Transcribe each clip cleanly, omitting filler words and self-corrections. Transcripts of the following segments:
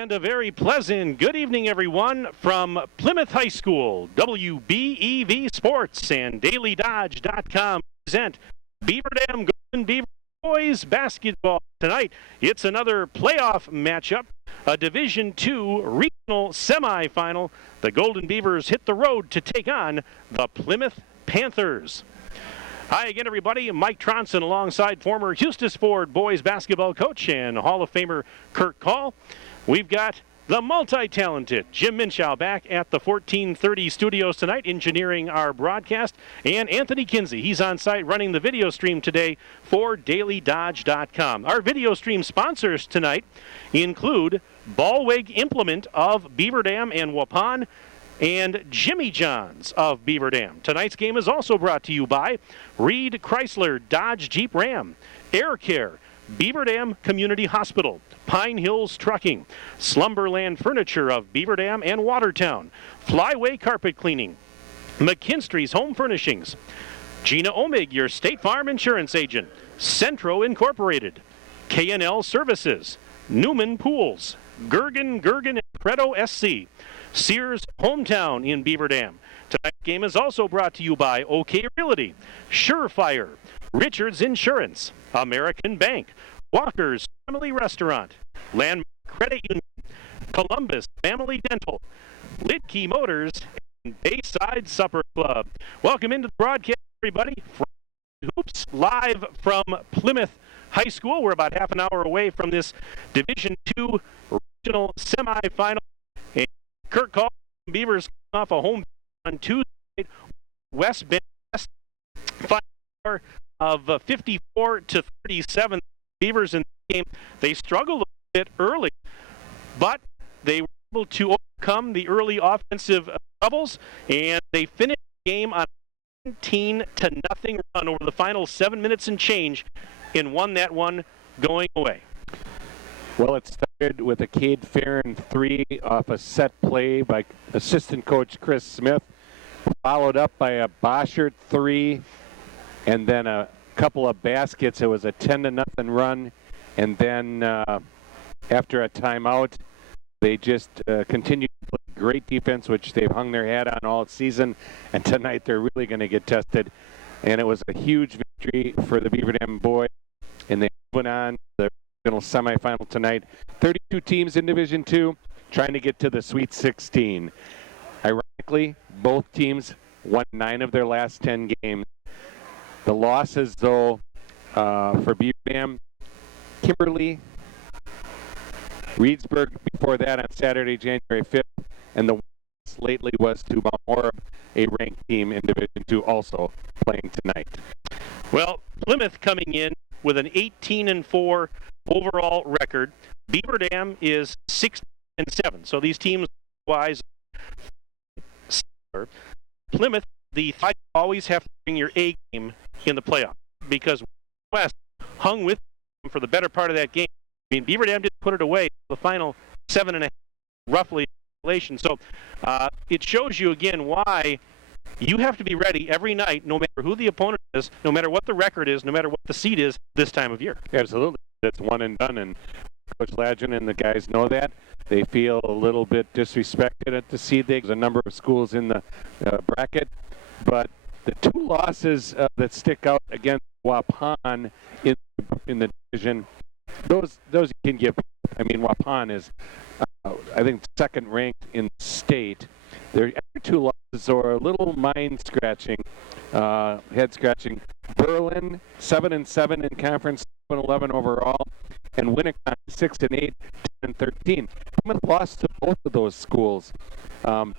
And a very pleasant good evening, everyone, from Plymouth High School. WBEV Sports and DailyDodge.com present Beaver Dam Beavers boys basketball. Tonight, it's another playoff matchup, a Division II Regional Semifinal. The Golden Beavers hit the road to take on the Plymouth Panthers. Hi again, everybody. Mike Tronson alongside former Eustis Ford boys basketball coach and Hall of Famer Kurt Call. We've got the multi-talented Jim Minshew back at the 1430 studios tonight, engineering our broadcast, and Anthony Kinsey. He's on site running the video stream today for DailyDodge.com. Our video stream sponsors tonight include Ballweg Implement of Beaver Dam and Waupun, and Jimmy John's of Beaver Dam. Tonight's game is also brought to you by Reed Chrysler Dodge Jeep Ram, Air Care, Beaver Dam Community Hospital, Pine Hills Trucking, Slumberland Furniture of Beaver Dam and Watertown, Flyway Carpet Cleaning, McKinstry's Home Furnishings, Gina Omig, your State Farm Insurance Agent, Centro Incorporated, K&L Services, Newman Pools, Gergen and Predo SC, Sears Hometown in Beaver Dam. Tonight's game is also brought to you by OK Realty, Surefire, Richards Insurance, American Bank, Walker's Family Restaurant, Landmark Credit Union, Columbus Family Dental, Lidkey Motors, and Bayside Supper Club. Welcome into the broadcast, everybody. Hoops live from Plymouth High School. We're about half an hour away from this Division II Regional Semifinal. And Kurt Call, Beavers off a home on Tuesday, West Bend, final of 54 to 37. Beavers in the game, they struggled a bit early, but they were able to overcome the early offensive troubles, and they finished the game on a 17-0 run over the final 7 minutes and change, and won that one going away. Well, it started with a Cade Farron 3 off a set play by assistant coach Chris Smith, followed up by a Boschert 3, and then a couple of baskets. It was a 10-0 run, and then after a timeout, they just continued to play great defense, which they've hung their hat on all season, and tonight they're really going to get tested. And it was a huge victory for the Beaver Dam boys, and they went on the Regional Semifinal tonight. 32 teams in Division II trying to get to the Sweet 16. Ironically, both teams won 9 of their last 10 games. The losses, though, for Beaver Dam, Kimberly, Reedsburg before that on Saturday, January 5th, and the loss lately was to Mount Horeb, a ranked team in Division II, also playing tonight. Well, Plymouth coming in with an 18-4 overall record. Beaver Dam is 6-7, so these teams wise similar. Plymouth, the fight always have to bring your A game in the playoff, because West hung with them for the better part of that game. I mean, Beaver Dam didn't put it away the final 7.5 roughly. So it shows you again why you have to be ready every night, no matter who the opponent is, no matter what the record is, no matter what the seed is this time of year. Absolutely. It's one and done, and Coach Ladgen and the guys know that. They feel a little bit disrespected at the seed. There's a number of schools in the bracket, but the 2 losses that stick out against Waupun in the division, those you can give. I mean, Waupun is, I think, second ranked in the state. Their other 2 losses are a little mind-scratching, head-scratching. Berlin, 7-7 in conference, 7-11 overall, and Winnicott, 6-8, 10-13. Plymouth lost to both of those schools.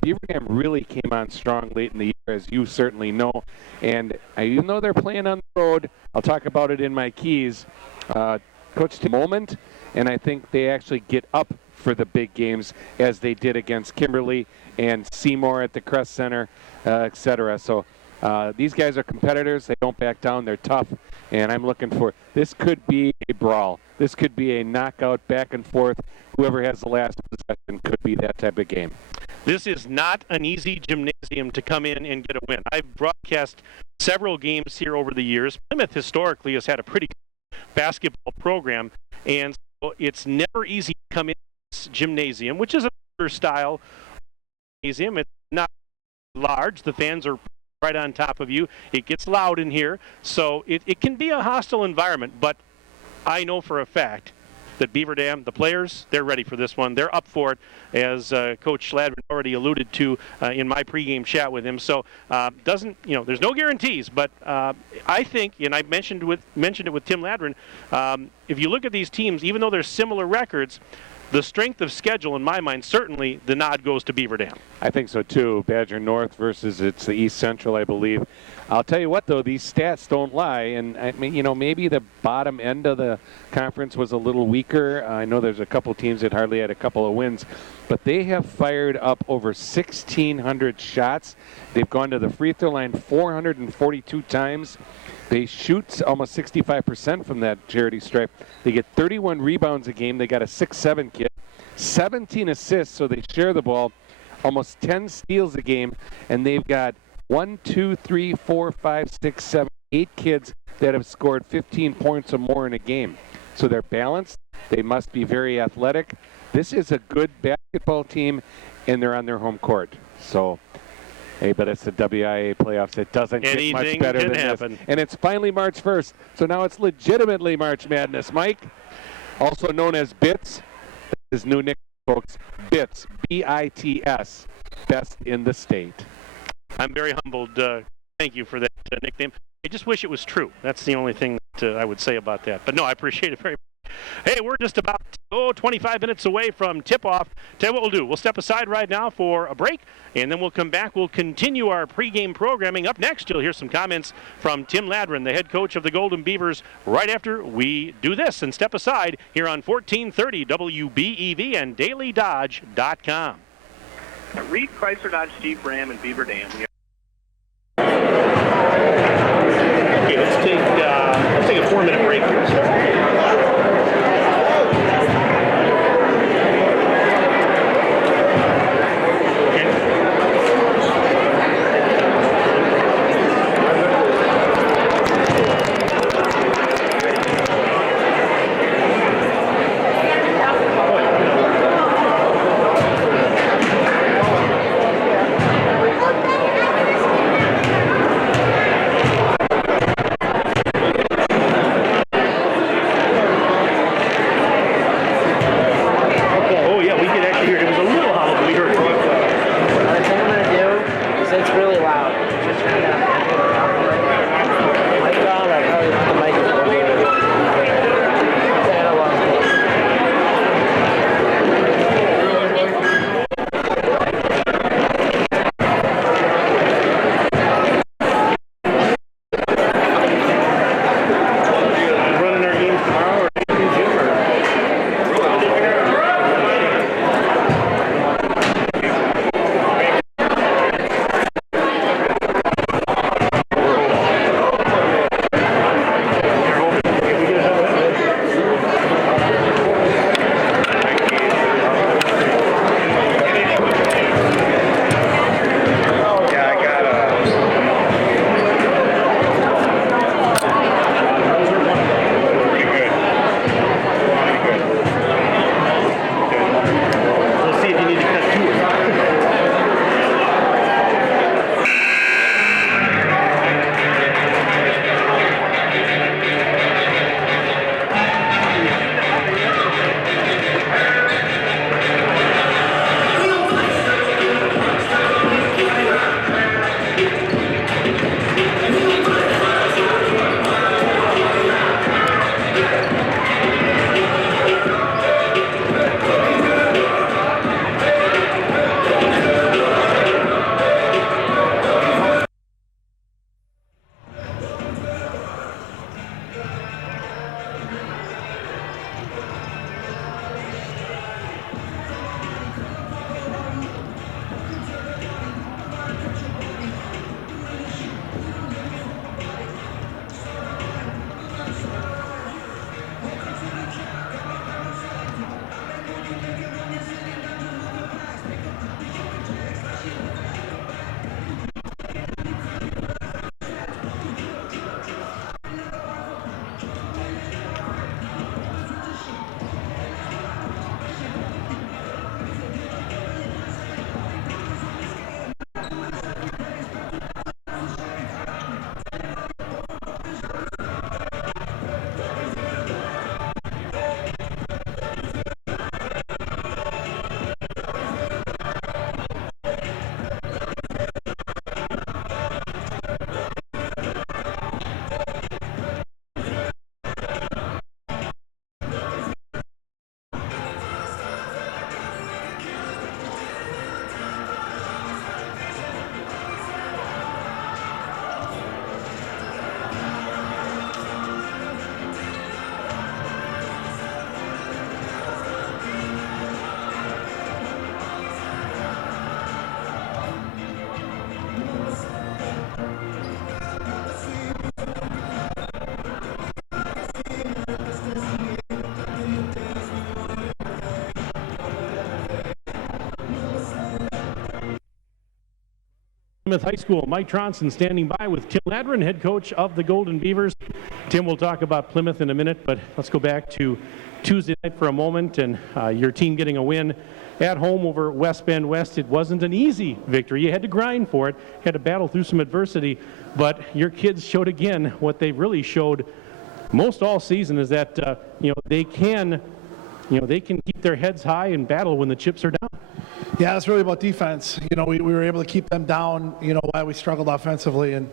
Beaver Dam really came on strong late in the year, as you certainly know. And even though they're playing on the road, I'll talk about it in my keys. Coach to moment, and I think they actually get up for the big games as they did against Kimberly and Seymour at the Crest Center, etc. So these guys are competitors. They don't back down. They're tough, and I'm looking for this could be a brawl. This could be a knockout back and forth. Whoever has the last possession could be that type of game. This is not an easy gymnasium to come in and get a win. I've broadcast several games here over the years. Plymouth historically has had a pretty basketball program, and so it's never easy to come in Gymnasium, which is a style gymnasium. It's not large. The fans are right on top of you. It gets loud in here, so it can be a hostile environment, but I know for a fact that Beaver Dam, the players, they're ready for this one. They're up for it, as Coach Schladman already alluded to in my pregame chat with him. So there's no guarantees, but I think, and I mentioned it with Tim Ladron, if you look at these teams, even though they're similar records, the strength of schedule, in my mind, certainly the nod goes to Beaver Dam. I think so too. Badger North versus it's the East Central, I believe. I'll tell you what, though, these stats don't lie. And I mean, maybe the bottom end of the conference was a little weaker. I know there's a couple teams that hardly had a couple of wins, but they have fired up over 1,600 shots. They've gone to the free throw line 442 times. They shoot almost 65% from that charity stripe. They get 31 rebounds a game. They got a 6'7" kid, 17 assists, so they share the ball, almost 10 steals a game, and they've got 8 kids that have scored 15 points or more in a game. So they're balanced. They must be very athletic. This is a good basketball team, and they're on their home court. So, hey, but it's the WIA playoffs. It doesn't get much better than this. And it's finally March 1st, so now it's legitimately March Madness. Mike, also known as BITS, his new nickname, folks, BITS, B-I-T-S, best in the state. I'm very humbled. Thank you for that nickname. I just wish it was true. That's the only thing that I would say about that. But no, I appreciate it very much. Hey, we're just about 25 minutes away from tip-off. Tell you what we'll do. We'll step aside right now for a break, and then we'll come back. We'll continue our pregame programming. Up next, you'll hear some comments from Tim Ladron, the head coach of the Golden Beavers, right after we do this and step aside here on 1430 WBEV and DailyDodge.com. Reed Chrysler Dodge Jeep Ram and Beaver Dam. Okay, let's take a 4-minute break here. Plymouth High School. Mike Tronson standing by with Tim Ladron, head coach of the Golden Beavers. Tim, we'll talk about Plymouth in a minute, but let's go back to Tuesday night for a moment and your team getting a win at home over West Bend West. It wasn't an easy victory. You had to grind for it, had to battle through some adversity, but your kids showed again what they really showed most all season is that they can keep their heads high and battle when the chips are down. Yeah, it's really about defense. We were able to keep them down, while we struggled offensively. And,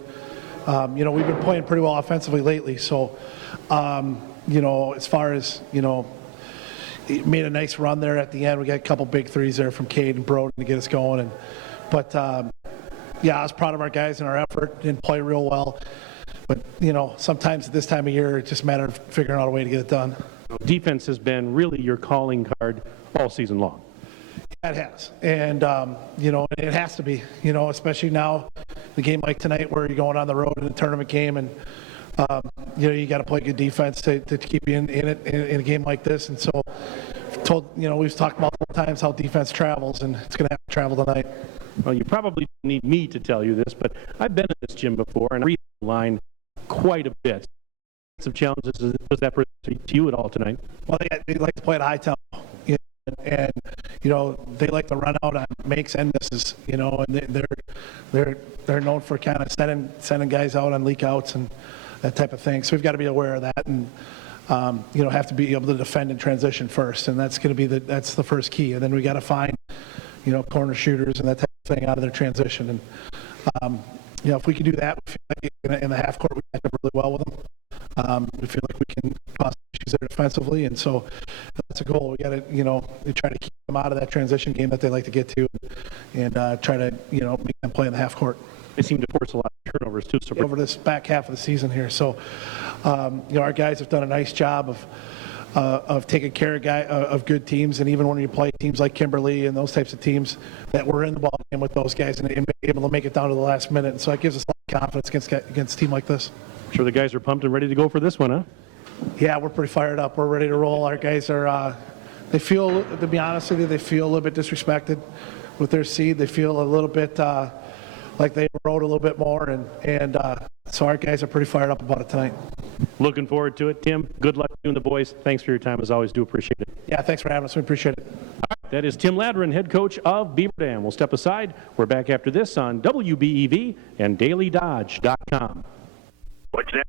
we've been playing pretty well offensively lately. So, as far as, made a nice run there at the end. We got a couple big threes there from Cade and Broden to get us going. But I was proud of our guys and our effort. Didn't play real well. But, sometimes at this time of year, it's just a matter of figuring out a way to get it done. Defense has been really your calling card all season long. It has. And, it has to be, especially now, the game like tonight where you're going on the road in a tournament game and, you got to play good defense to keep you in it in a game like this. And so, we've talked multiple times how defense travels, and it's going to have to travel tonight. Well, you probably don't need me to tell you this, but I've been in this gym before, and I read the line quite a bit. Some challenges, does that present to you at all tonight? Well, they like to play at a high tempo, and they like to run out on makes and misses, and they're known for kind of sending guys out on leak outs and that type of thing. So we've got to be aware of that, and have to be able to defend in transition first, and that's going to be that's the first key. And then we got to find corner shooters and that type of thing out of their transition. And if we can do that, we feel like in the half court we match up really well with them. We feel like we can cause issues there defensively, and so that's a goal. We got to try to keep them out of that transition game that they like to get to, and try to make them play in the half court. They seem to force a lot of turnovers too. So over this back half of the season here, so our guys have done a nice job of taking care of good teams, and even when you play teams like Kimberly and those types of teams, that we're in the ball game with those guys and able to make it down to the last minute. And so it gives us a lot of confidence against a team like this. I'm sure the guys are pumped and ready to go for this one, huh? Yeah, we're pretty fired up. We're ready to roll. Our guys are, they feel, to be honest with you, they feel a little bit disrespected with their seed. They feel a little bit like they rode a little bit more, and so our guys are pretty fired up about it tonight. Looking forward to it. Tim, good luck to you and the boys. Thanks for your time, as always. Do appreciate it. Yeah, thanks for having us. We appreciate it. That is Tim Ladron, head coach of Beaver Dam. We'll step aside. We're back after this on WBEV and DailyDodge.com. What's that?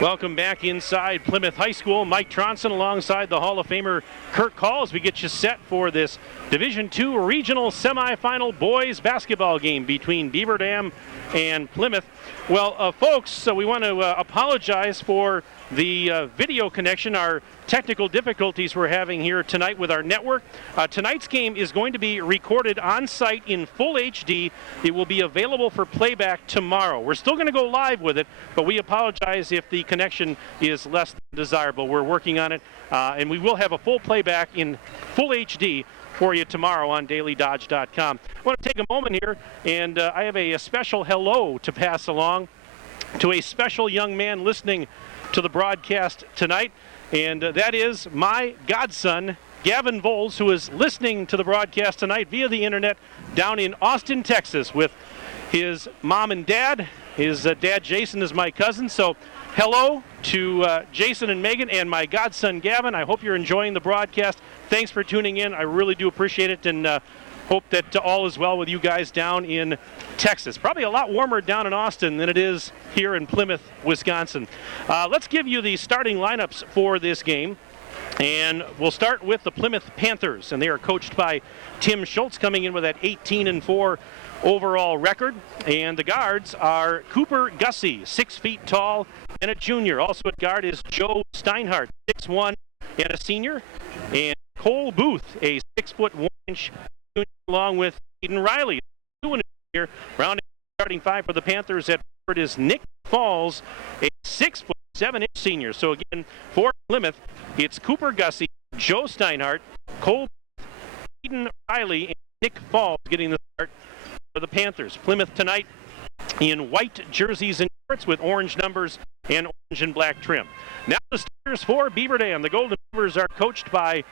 Welcome back inside Plymouth High School. Mike Tronson alongside the Hall of Famer Kirk Call as we get you set for this Division II Regional Semifinal boys basketball game between Beaver Dam and Plymouth. Well, folks, we want to apologize for the video connection, our technical difficulties we're having here tonight with our network. Tonight's game is going to be recorded on site in full HD. It will be available for playback tomorrow. We're still going to go live with it, but we apologize if the connection is less than desirable. We're working on it, and we will have a full playback in full HD for you tomorrow on dailydodge.com. I want to take a moment here, and I have a special hello to pass along to a special young man listening to the broadcast tonight, and that is my godson, Gavin Voles, who is listening to the broadcast tonight via the internet down in Austin, Texas, with his mom and dad. His dad, Jason, is my cousin, so hello to Jason and Megan and my godson, Gavin. I hope you're enjoying the broadcast. Thanks for tuning in. I really do appreciate it, and hope that all is well with you guys down in Texas. Probably a lot warmer down in Austin than it is here in Plymouth, Wisconsin. Let's give you the starting lineups for this game. And we'll start with the Plymouth Panthers, and they are coached by Tim Schultz, coming in with that 18-4 overall record. And the guards are Cooper Gussie, 6 feet tall and a junior. Also at guard is Joe Steinhardt, 6'1" and a senior. And Cole Booth, a 6'1" junior, along with Aiden Riley, 2 and a junior. Rounding starting five for the Panthers at forward is Nick Falls, a 6'7" senior. So again, for Plymouth, it's Cooper Gussie, Joe Steinhardt, Cole Booth, Aiden Riley, and Nick Falls getting the start for the Panthers. Plymouth tonight in white jerseys and shorts with orange numbers and orange and black trim. Now the starters for Beaver Dam. The Golden Beavers are coached by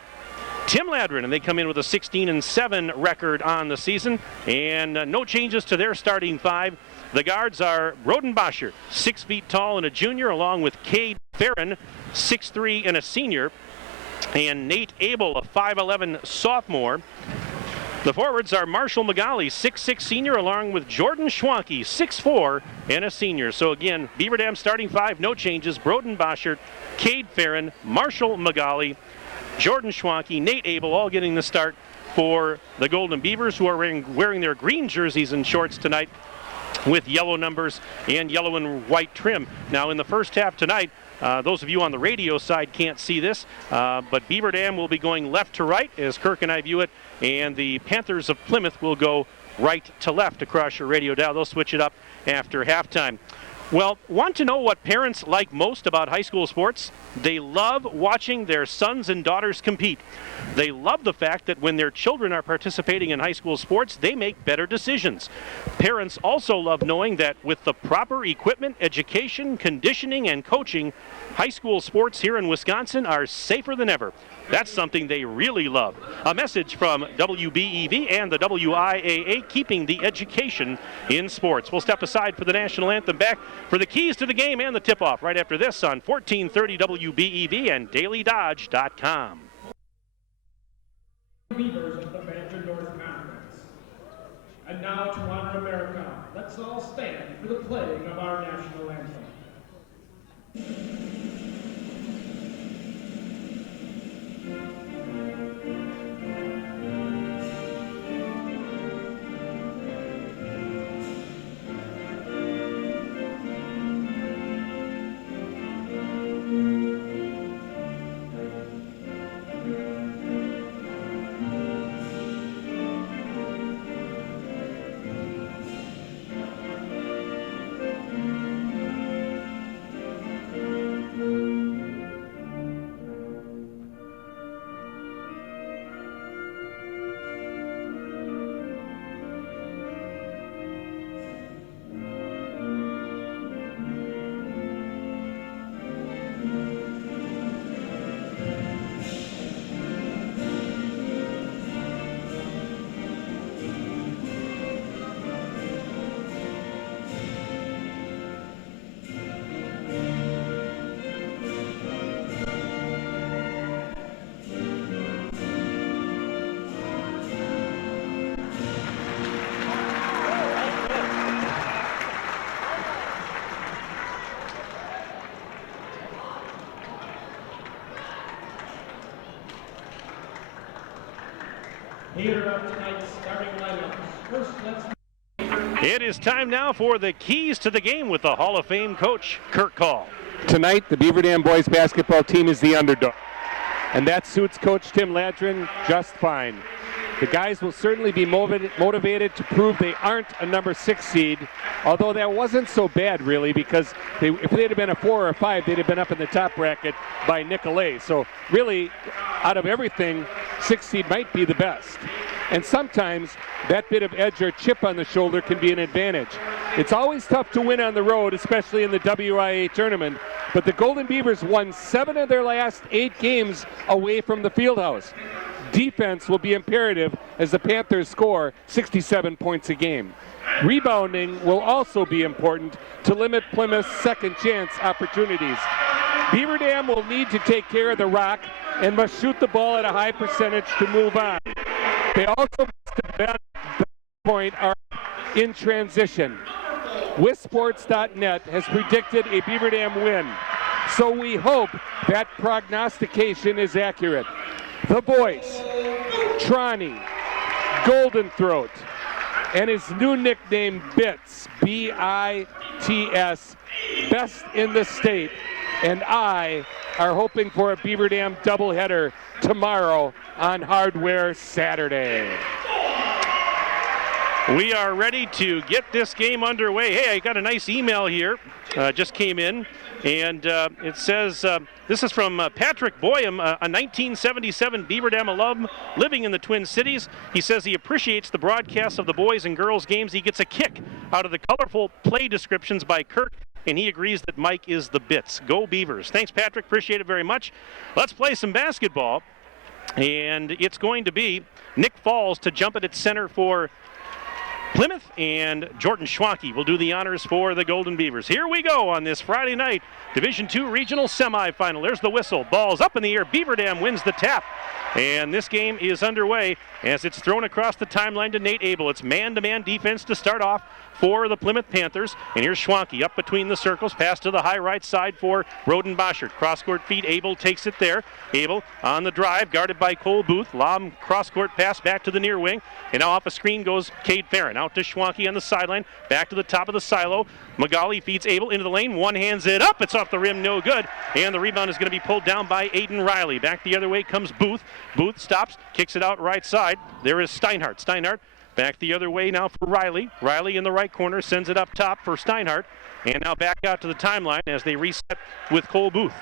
Tim Ladrin, and they come in with a 16-7 record on the season, and no changes to their starting five. The guards are Broden Boschert, 6 feet tall and a junior, along with Cade Farron, 6'3" and a senior, and Nate Abel, a 5'11" sophomore. The forwards are Marshall Magali, 6'6" senior, along with Jordan Schwanke, 6'4" and a senior. So again, Beaver Dam starting five, no changes. Broden Boschert, Cade Farron, Marshall Magali, Jordan Schwanke, Nate Abel, all getting the start for the Golden Beavers, who are wearing their green jerseys and shorts tonight with yellow numbers and yellow and white trim. Now in the first half tonight, those of you on the radio side can't see this, but Beaver Dam will be going left to right as Kirk and I view it, and the Panthers of Plymouth will go right to left across your radio dial. They'll switch it up after halftime. Well, want to know what parents like most about high school sports? They love watching their sons and daughters compete. They love the fact that when their children are participating in high school sports, they make better decisions. Parents also love knowing that with the proper equipment, education, conditioning, and coaching, high school sports here in Wisconsin are safer than ever. That's something they really love. A message from WBEV and the WIAA, keeping the education in sports. We'll step aside for the national anthem, back for the keys to the game and the tip-off right after this on 1430 WBEV and dailydodge.com. Beavers of the Banjo North Conference. And now to honor America, let's all stand for the playing of our national anthem. Here are tonight's starting lineups. First, let's It is time now for the keys to the game with the Hall of Fame coach, Kirk Call. Tonight, the Beaver Dam boys basketball team is the underdog, and that suits Coach Tim Ladrin just fine. The guys will certainly be motivated to prove they aren't a number 6 seed, although that wasn't so bad really, because if they'd have been a 4 or a 5, they'd have been up in the top bracket by Nicolay. So really, out of everything, 6 seed might be the best. And sometimes that bit of edge or chip on the shoulder can be an advantage. It's always tough to win on the road, especially in the WIA tournament, but the Golden Beavers won 7 of their last 8 games away from the Fieldhouse. Defense will be imperative as the Panthers score 67 points a game. Rebounding will also be important to limit Plymouth's second chance opportunities. Beaver Dam will need to take care of the rock and must shoot the ball at a high percentage to move on. They also must defend the point are in transition. WisSports.net has predicted a Beaver Dam win, so we hope that prognostication is accurate. The voice, Tronny, Golden Throat, and his new nickname, Bits, B-I-T-S, best in the state, and I are hoping for a Beaver Dam doubleheader tomorrow on Hardware Saturday. We are ready to get this game underway. Hey, I got a nice email here, just came in, and it says, this is from Patrick Boyum, a 1977 Beaver Dam alum living in the Twin Cities. He says he appreciates the broadcasts of the boys and girls games. He gets a kick out of the colorful play descriptions by Kirk, and he agrees that Mike is the bits. Go Beavers. Thanks, Patrick. Appreciate it very much. Let's play some basketball, and it's going to be Nick Falls to jump it at center for Plymouth, and Jordan Schwanke will do the honors for the Golden Beavers. Here we go on this Friday night Division II Regional Semifinal. There's the whistle. Ball's up in the air. Beaver Dam wins the tap. And this game is underway as it's thrown across the timeline to Nate Abel. It's man-to-man defense to start off for the Plymouth Panthers. And here's Schwanke up between the circles. Pass to the high right side for Roden Boschert. Cross-court feed. Abel takes it there. Abel on the drive, guarded by Cole Booth. Lob cross-court pass back to the near wing. And now off a screen goes Cade Farron. Out to Schwanke on the sideline. Back to the top of the silo. Magali feeds Abel into the lane. One hands it up. It's off the rim. No good. And the rebound is going to be pulled down by Aiden Riley. Back the other way comes Booth. Booth stops. Kicks it out right side. There is Steinhardt. Steinhardt back the other way now for Riley. Riley in the right corner sends it up top for Steinhardt. And now back out to the timeline as they reset with Cole Booth.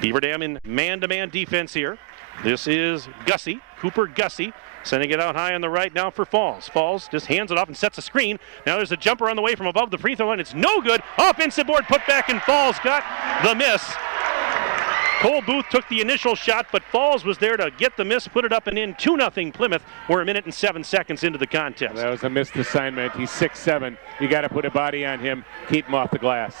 Beaver Dam in man-to-man defense here. This is Gussie, Cooper Gussie, sending it out high on the right now for Falls. Falls just hands it off and sets a screen. Now there's a jumper on the way from above the free throw line. It's no good. Offensive board put back, and Falls got the miss. Cole Booth took the initial shot, but Falls was there to get the miss, put it up and in. 2-0 Plymouth. We're 1 minute and 7 seconds into the contest. That was a missed assignment. He's 6'7". You got to put a body on him, keep him off the glass.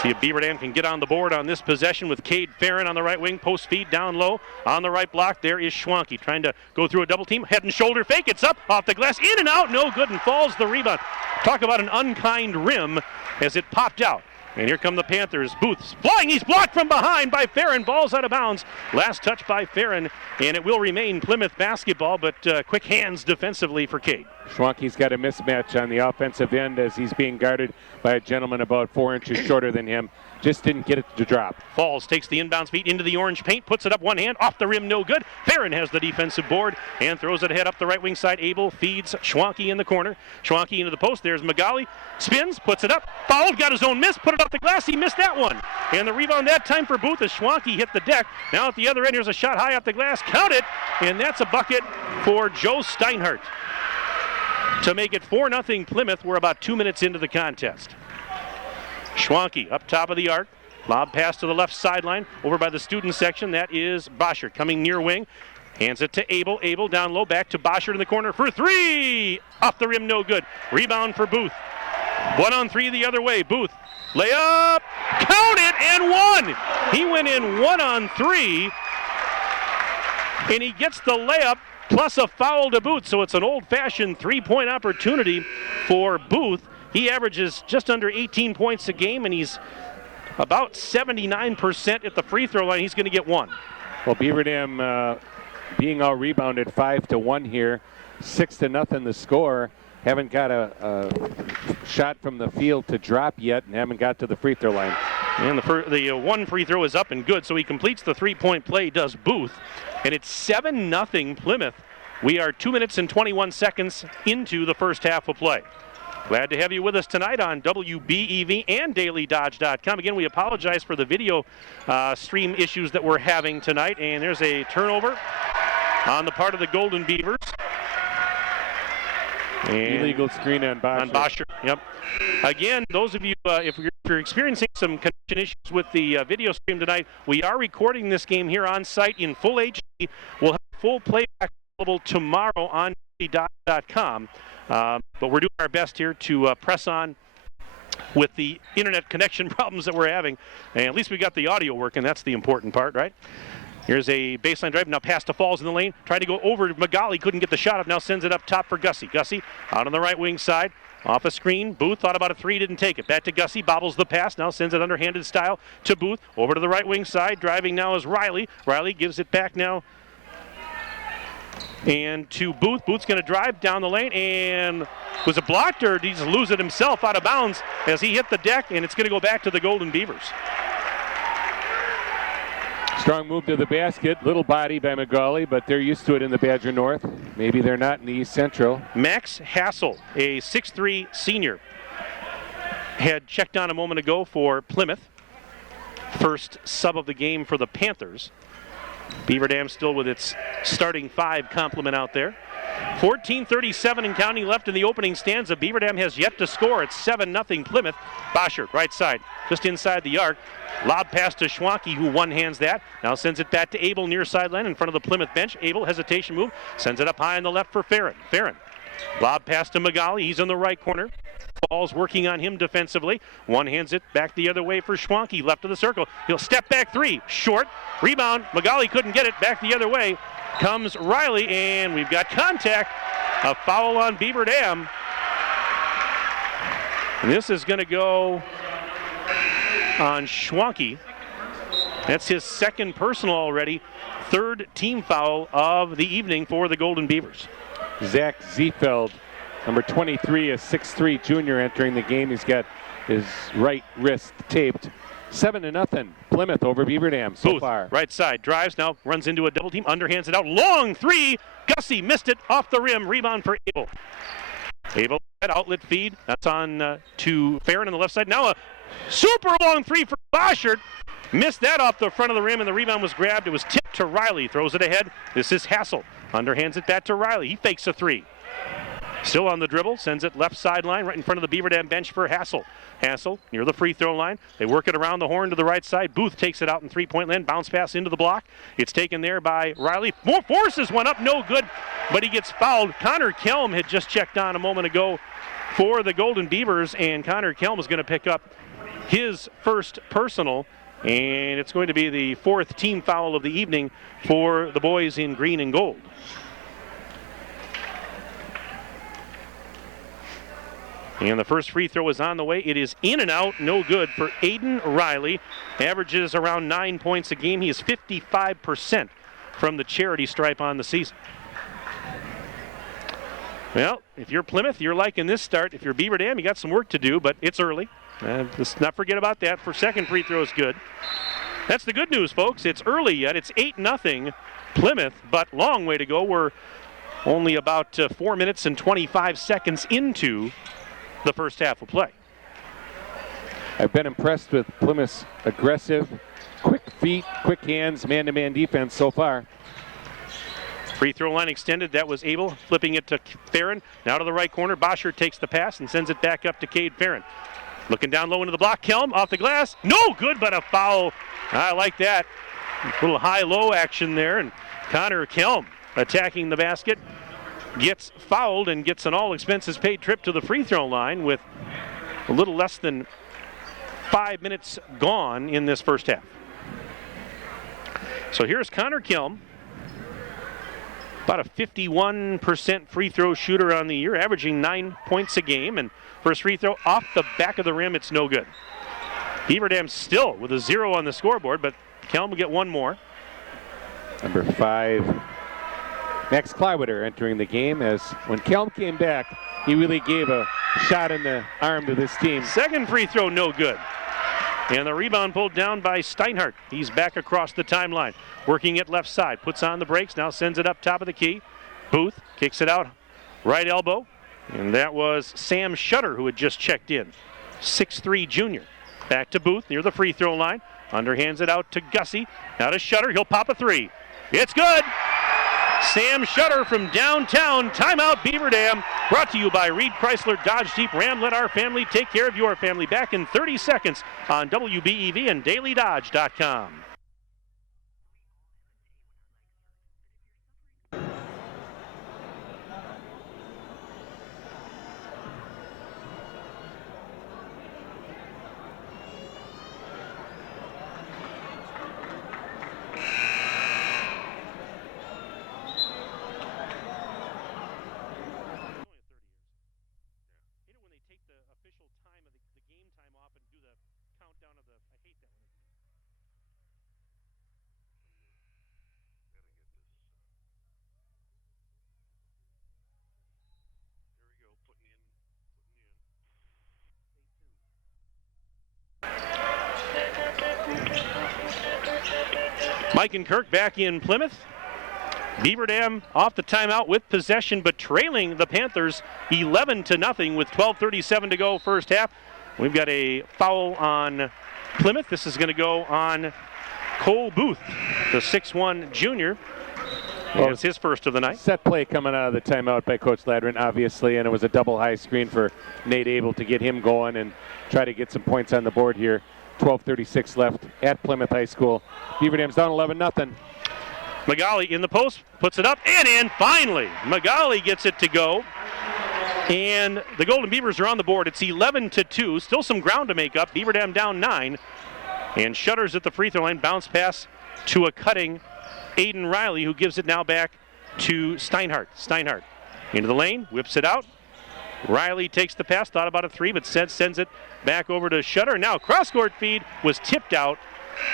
See if Beaver Dam can get on the board on this possession with Cade Farron on the right wing. Post feed down low on the right block. There is Schwanke trying to go through a double team. Head and shoulder fake. It's up off the glass. In and out. No good. And Falls the rebound. Talk about an unkind rim as it popped out. And here come the Panthers. Booth's flying. He's blocked from behind by Farron. Ball's out of bounds. Last touch by Farron. And it will remain Plymouth basketball, but quick hands defensively for Cade. Schwanke's got a mismatch on the offensive end as he's being guarded by a gentleman about 4 inches shorter than him. Just didn't get it to drop. Falls takes the inbounds feet into the orange paint, puts it up one hand, off the rim, no good. Farron has the defensive board and throws it ahead up the right wing side. Abel feeds Schwanke in the corner. Schwanke into the post. There's Magali. Spins, puts it up, fouled, got his own miss, put it off the glass. He missed that one. And the rebound that time for Booth as Schwanke hit the deck. Now at the other end, here's a shot high off the glass. Count it, and that's a bucket for Joe Steinhardt to make it 4-0 Plymouth. We're about 2 minutes into the contest. Schwanke up top of the arc. Lob pass to the left sideline over by the student section. That is Boschert coming near wing. Hands it to Abel. Abel down low, back to Boschert in the corner for three. Off the rim, no good. Rebound for Booth. 1-on-3 the other way. Booth, layup, count it, and one. He went in 1-on-3, and he gets the layup plus a foul to boot. So it's an old-fashioned three-point opportunity for Booth. He averages just under 18 points a game, and he's about 79% at the free throw line. He's going to get one. Well, Beaver Dam being all rebounded 5-1 here, 6-0 the score. Haven't got a shot from the field to drop yet and haven't got to the free throw line. And the one free throw is up and good, so he completes the three-point play, does Booth. And it's 7-0 Plymouth. We are 2 minutes and 21 seconds into the first half of play. Glad to have you with us tonight on WBEV and DailyDodge.com. Again, we apologize for the video stream issues that we're having tonight. And there's a turnover on the part of the Golden Beavers. And illegal screen on Bosher. On Bosher, yep. Again, those of you, if you're experiencing some connection issues with the video stream tonight, we are recording this game here on site in full HD. We'll have full playback available tomorrow on DailyDodge.com. But we're doing our best here to press on with the internet connection problems that we're having. And at least we got the audio working. That's the important part, right? Here's a baseline drive. Now pass to Falls in the lane. Tried to go over to Magali. Couldn't get the shot up. Now sends it up top for Gussie. Gussie out on the right wing side. Off a screen. Booth thought about a three. Didn't take it. Back to Gussie. Bobbles the pass. Now sends it underhanded style to Booth. Over to the right wing side. Driving now is Riley. Riley gives it back now. And to Booth. Booth's going to drive down the lane. And was it blocked or did he just lose it himself out of bounds as he hit the deck? And it's going to go back to the Golden Beavers. Strong move to the basket. Little body by Magali, but they're used to it in the Badger North. Maybe they're not in the East Central. Max Hassel, a 6'3 senior, had checked on a moment ago for Plymouth. First sub of the game for the Panthers. Beaver Dam still with its starting five complement out there. 14:37 and counting left in the opening stanza. Beaver Dam has yet to score. It's 7-0 Plymouth. Boschert, right side, just inside the arc. Lob pass to Schwanke, who one-hands that. Now sends it back to Abel near sideline in front of the Plymouth bench. Abel, hesitation move, sends it up high on the left for Farron. Farron, lob pass to Magali. He's in the right corner. Falls working on him defensively. One-hands it back the other way for Schwanke, left of the circle. He'll step back three, short. Rebound, Magali couldn't get it, back the other way. Comes Riley, and we've got contact. A foul on Beaver Dam. And this is going to go on Schwanke. That's his second personal already. Third team foul of the evening for the Golden Beavers. Zach Ziefeld, number 23, a 6'3 junior entering the game. He's got his right wrist taped. 7-0 Plymouth over Beaver Dam so Booth, far. right side, drives now, runs into a double team, underhands it out. Long three. Gussie missed it off the rim. Rebound for Abel. Abel, outlet feed. That's on to Farron on the left side. Now a super long three for Boschert. Missed that off the front of the rim, and the rebound was grabbed. It was tipped to Riley. Throws it ahead. This is Hassel. Underhands it back to Riley. He fakes a three. Still on the dribble, sends it left sideline, right in front of the Beaver Dam bench for Hassel. Hassel near the free throw line. They work it around the horn to the right side. Booth takes it out in three-point land. Bounce pass into the block. It's taken there by Riley. More forces one up, no good, but he gets fouled. Connor Kelm had just checked on a moment ago for the Golden Beavers, and Connor Kelm is going to pick up his first personal, and it's going to be the fourth team foul of the evening for the boys in green and gold. And the first free throw is on the way. It is in and out, no good for Aiden Riley. Averages around 9 points a game. He is 55% from the charity stripe on the season. Well, if you're Plymouth, you're liking this start. If you're Beaver Dam, you got some work to do, but it's early. Let's not forget about that. For second free throw is good. That's the good news, folks. It's early yet. It's 8-0 Plymouth, but long way to go. We're only about 4 minutes and 25 seconds into the first half of play. I've been impressed with Plymouth's aggressive, quick feet, quick hands, man-to-man defense so far. Free throw line extended. That was Abel, flipping it to Farron. Now to the right corner. Boschert takes the pass and sends it back up to Cade Farron. Looking down low into the block. Kelm off the glass. No good, but a foul. I like that. A little high-low action there. And Connor Kelm attacking the basket. Gets fouled and gets an all-expenses-paid trip to the free throw line with a little less than 5 minutes gone in this first half. So here's Connor Kelm, about a 51% free throw shooter on the year, averaging 9 points a game, and first free throw off the back of the rim, it's no good. Beaver Dam still with a 0 on the scoreboard, but Kelm will get one more. Number 5, Max Clywater entering the game, as when Kelm came back, he really gave a shot in the arm to this team. Second free throw, no good. And the rebound pulled down by Steinhardt. He's back across the timeline, working it left side, puts on the brakes, now sends it up top of the key. Booth kicks it out, right elbow, and that was Sam Shutter who had just checked in. 6'3" junior. Back to Booth near the free throw line. Underhands it out to Gussie. Now to Shutter. He'll pop a three. It's good. Sam Shutter from downtown. Timeout Beaver Dam. Brought to you by Reed Chrysler Dodge Jeep Ram. Let our family take care of your family. Back in 30 seconds on WBEV and DailyDodge.com. Mike and Kirk back in Plymouth. Beaver Dam off the timeout with possession, but trailing the Panthers 11-0 with 12:37 to go first half. We've got a foul on Plymouth. This is going to go on Cole Booth, the 6'1" junior. It was his first of the night. Set play coming out of the timeout by Coach Ladrin, obviously, and it was a double high screen for Nate Abel to get him going and try to get some points on the board here. 12:36 left at Plymouth High School. Beaver Dam's down 11-0. Magali in the post, puts it up and in finally. Magali gets it to go. And the Golden Beavers are on the board. It's 11-2. Still some ground to make up. Beaver Dam down 9. And Shutters at the free throw line. Bounce pass to a cutting Aiden Riley, who gives it now back to Steinhardt. Steinhardt into the lane, whips it out. Riley takes the pass, thought about a three, but sends it back over to Shutter. Now cross-court feed was tipped out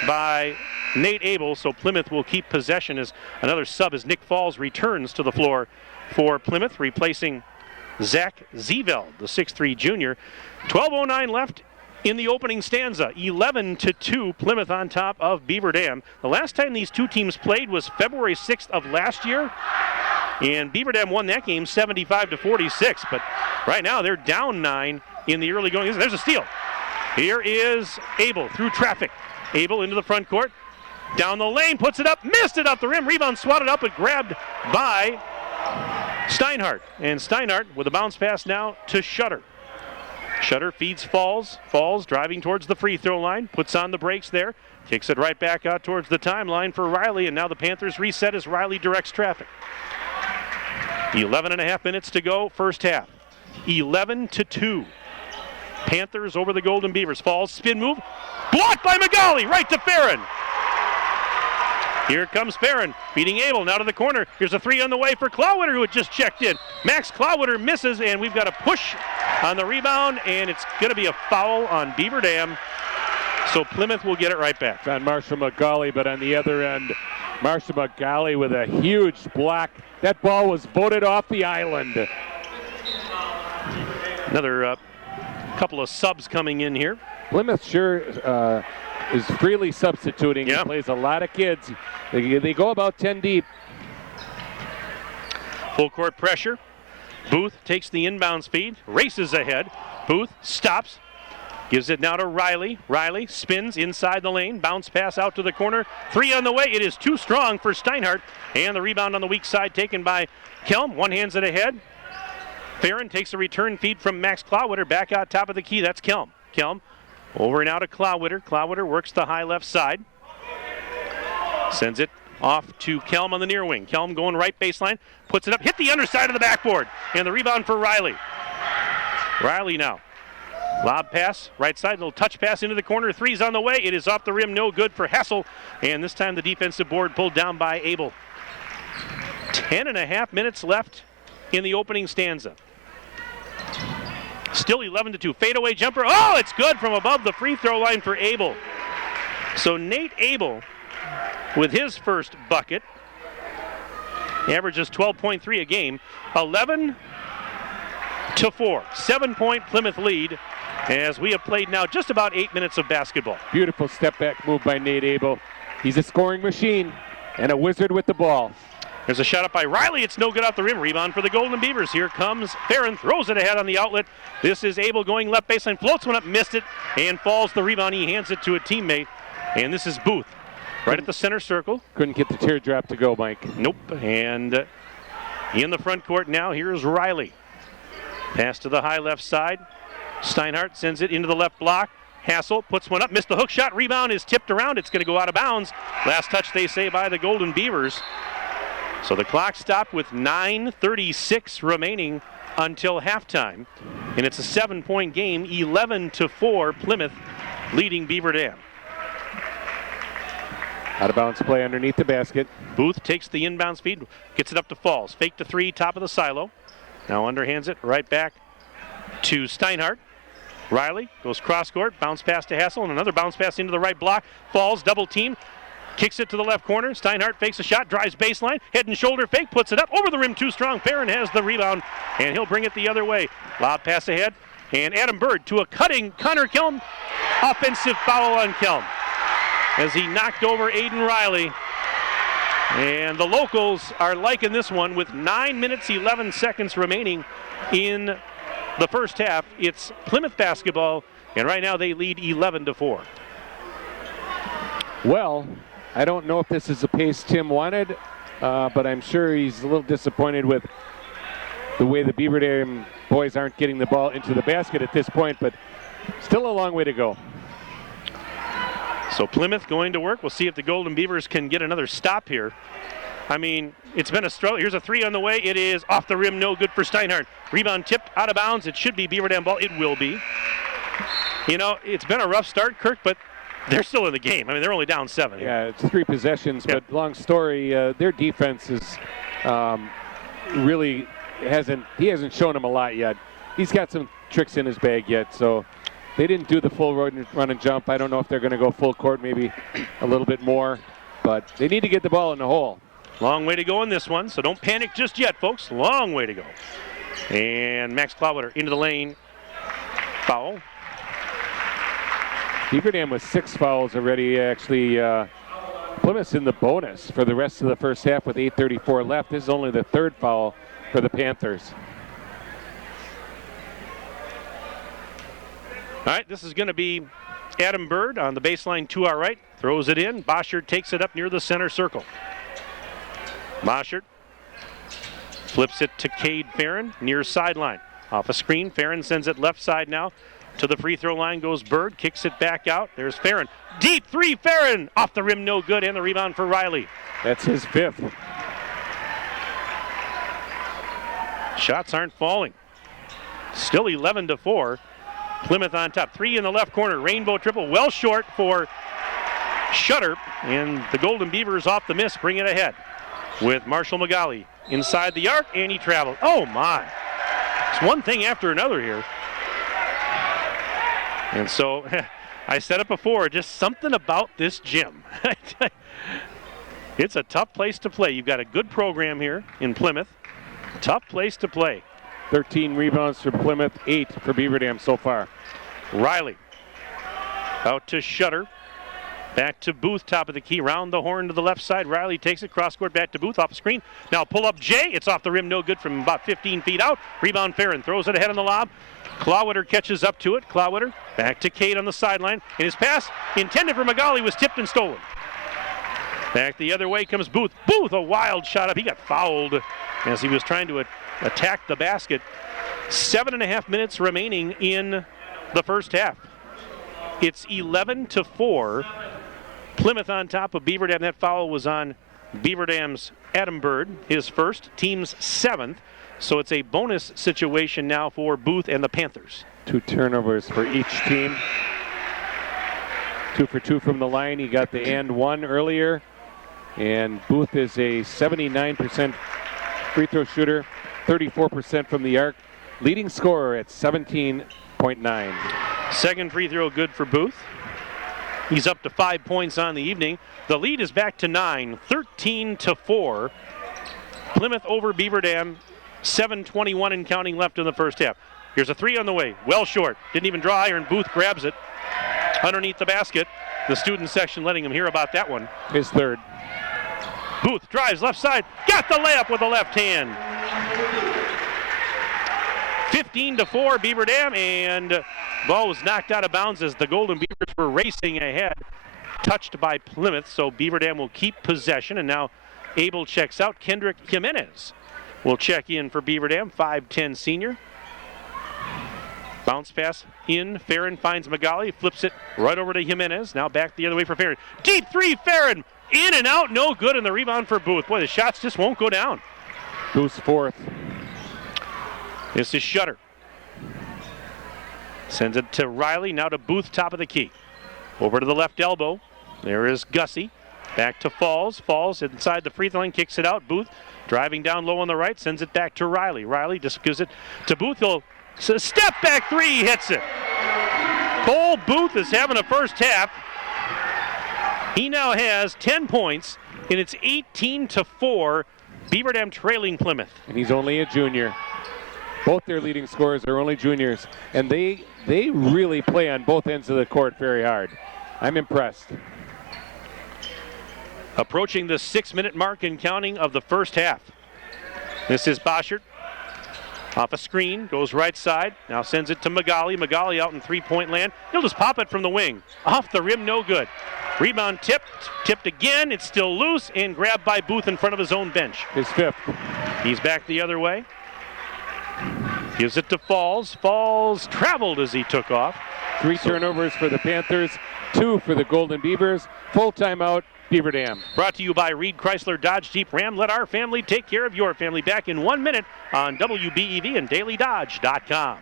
by Nate Abel, so Plymouth will keep possession as another sub as Nick Falls returns to the floor for Plymouth, replacing Zach Zeveld, the 6'3" junior. 12:09 left in the opening stanza. 11-2, Plymouth on top of Beaver Dam. The last time these two teams played was February 6th of last year, and Beaver Dam won that game 75-46. But right now they're down 9 in the early going. There's a steal. Here is Abel through traffic. Abel into the front court, down the lane, puts it up, missed it up the rim. Rebound swatted up and grabbed by Steinhardt. And Steinhardt with a bounce pass now to Shutter. Shutter feeds Falls. Falls driving towards the free throw line, puts on the brakes there, kicks it right back out towards the timeline for Riley, and now the Panthers reset as Riley directs traffic. 11.5 minutes to go, first half. 11-2. Panthers over the Golden Beavers. Falls, spin move, blocked by Magali, right to Farron. Here comes Farron, beating Abel, now to the corner. Here's a three on the way for Clywater, who had just checked in. Max Clywater misses, and we've got a push on the rebound, and it's going to be a foul on Beaver Dam. So Plymouth will get it right back. On Marshall Magali, but on the other end, Marshall Magali with a huge block. That ball was voted off the island. Another couple of subs coming in here. Plymouth sure is freely substituting. Yeah. He plays a lot of kids. They go about 10 deep. Full court pressure. Booth takes the inbounds feed, races ahead. Booth stops, gives it now to Riley. Riley spins inside the lane, bounce pass out to the corner. Three on the way. It is too strong for Steinhardt. And the rebound on the weak side taken by Kelm. One hands it ahead. Farron takes a return feed from Max Clywater back out top of the key. That's Kelm. Kelm over and out of Clywater. Clywater works the high left side. Sends it off to Kelm on the near wing. Kelm going right baseline, puts it up, hit the underside of the backboard, and the rebound for Riley. Riley now. Lob pass, right side, little touch pass into the corner. Three's on the way. It is off the rim, no good for Hessel. And this time the defensive board pulled down by Abel. 10.5 minutes left in the opening stanza. Still 11-2. Fadeaway jumper. Oh, it's good from above the free throw line for Abel. So Nate Abel with his first bucket. averages 12.3 a game. 11-4, 7-point Plymouth lead as we have played now just about 8 minutes of basketball. Beautiful step back move by Nate Abel. He's a scoring machine and a wizard with the ball. There's a shot up by Riley. It's no good off the rim. Rebound for the Golden Beavers. Here comes Farron. Throws it ahead on the outlet. This is Abel going left baseline. Floats one up, missed it, and falls the rebound. He hands it to a teammate. And this is Booth. Right at the center circle. Couldn't get the teardrop to go, Mike. Nope. And in the front court now, here's Riley. Pass to the high left side. Steinhardt sends it into the left block. Hassel puts one up, missed the hook shot. Rebound is tipped around. It's going to go out of bounds. Last touch, they say, by the Golden Beavers. So the clock stopped with 9:36 remaining until halftime. And it's a 7-point game, 11-4, Plymouth leading Beaver Dam. Out of bounds play underneath the basket. Booth takes the inbound speed, gets it up to Falls. Fake to three, top of the silo. Now underhands it right back to Steinhardt. Riley goes cross court, bounce pass to Hassel, and another bounce pass into the right block. Falls, double team, kicks it to the left corner. Steinhardt fakes a shot, drives baseline, head and shoulder fake, puts it up over the rim too strong. Farron has the rebound, and he'll bring it the other way. Lob pass ahead, and Adam Bird to a cutting Connor Kelm. Offensive foul on Kelm as he knocked over Aiden Riley. And the locals are liking this one with 9 minutes, 11 seconds remaining in the first half. It's Plymouth basketball, and right now they lead 11-4. Well, I don't know if this is the pace Tim wanted, but I'm sure he's a little disappointed with the way the Beaver Dam boys aren't getting the ball into the basket at this point, but still a long way to go. So Plymouth going to work. We'll see if the Golden Beavers can get another stop here. I mean, it's been a struggle. Here's a three on the way. It is off the rim, no good for Steinhardt. Rebound tipped out of bounds. It should be Beaver Dam ball. It will be. You know, it's been a rough start, Kirk, but they're still in the game. I mean, they're only down 7. Yeah, it's 3 possessions, but long story, their defense is really he hasn't shown them a lot yet. He's got some tricks in his bag yet, so they didn't do the full run and jump. I don't know if they're going to go full court, maybe a little bit more, but they need to get the ball in the hole. Long way to go in this one, so don't panic just yet, folks. Long way to go. And Max Clawwater into the lane. Foul. Beaver Dam with 6 fouls already, actually. Plymouth's in the bonus for the rest of the first half with 8:34 left. This is only the 3rd foul for the Panthers. All right, this is going to be Adam Bird on the baseline to our right. Throws it in. Boschert takes it up near the center circle. Boschert flips it to Cade Farron near sideline. Off a screen, Farron sends it left side now. To the free throw line goes Bird, kicks it back out. There's Farron. Deep three, Farron! Off the rim, no good, and the rebound for Riley. That's his 5th. Shots aren't falling. Still 11-4. Plymouth on top. 3 in the left corner. Rainbow triple, well short for Shutter. And the Golden Beavers off the miss, bring it ahead with Marshall Magali inside the arc, and he traveled. Oh my. It's one thing after another here. And so, I said it before, just something about this gym. It's a tough place to play. You've got a good program here in Plymouth. Tough place to play. 13 rebounds for Plymouth, 8 for Beaver Dam so far. Riley out to Shutter. Back to Booth, top of the key, round the horn to the left side. Riley takes it, cross court back to Booth, off the screen. Now pull up Jay, it's off the rim, no good from about 15 feet out. Rebound Farron, throws it ahead on the lob. Clawwater catches up to it. Clawwater back to Cade on the sideline. And his pass intended for Magali was tipped and stolen. Back the other way comes Booth. Booth, a wild shot up. He got fouled as he was trying to attack the basket. 7.5 minutes remaining in the first half. It's 11-4. Plymouth on top of Beaver Dam. That foul was on Beaver Dam's Adam Bird, his first, team's 7th. So it's a bonus situation now for Booth and the Panthers. 2 turnovers for each team. 2 for 2 from the line. He got the and 1 earlier. And Booth is a 79% free throw shooter, 34% from the arc. Leading scorer at 17.9. Second free throw good for Booth. He's up to 5 points on the evening. The lead is back to 9, 13-4. Plymouth over Beaver Dam. 7:21 and counting left in the first half. Here's a three on the way. Well short. Didn't even draw iron. Booth grabs it underneath the basket. The student section letting him hear about that one. His third. Booth drives left side. Got the layup with the left hand. 15-4 Beaver Dam, and ball was knocked out of bounds as the Golden Beavers were racing ahead. Touched by Plymouth, so Beaver Dam will keep possession, and now Abel checks out. Kendrick Jimenez will check in for Beaver Dam, 5'10 senior. Bounce pass in. Farron finds Magali, flips it right over to Jimenez. Now back the other way for Farron. Deep three, Farron. In and out, no good, and the rebound for Booth. Boy, the shots just won't go down. Booth's fourth. This is Shutter. Sends it to Riley, now to Booth, top of the key. Over to the left elbow. There is Gussie. Back to Falls. Falls inside the free throw line, kicks it out. Booth driving down low on the right, sends it back to Riley. Riley just gives it to Booth. He'll step back three, hits it. Cole Booth is having a first half. He now has 10 points, and it's 18-4. Beaver Dam trailing Plymouth. And he's only a junior. Both their leading scorers are only juniors, and they really play on both ends of the court very hard. I'm impressed. Approaching the 6-minute mark and counting of the first half. This is Boschert. Off a screen, goes right side. Now sends it to Magali. Magali out in three-point land. He'll just pop it from the wing. Off the rim, no good. Rebound tipped again. It's still loose and grabbed by Booth in front of his own bench. His fifth. He's back the other way. Gives it to Falls. Falls traveled as he took off. 3 turnovers for the Panthers, 2 for the Golden Beavers. Full timeout, Beaver Dam. Brought to you by Reed Chrysler Dodge Jeep Ram. Let our family take care of your family. Back in 1 minute on WBEV and DailyDodge.com.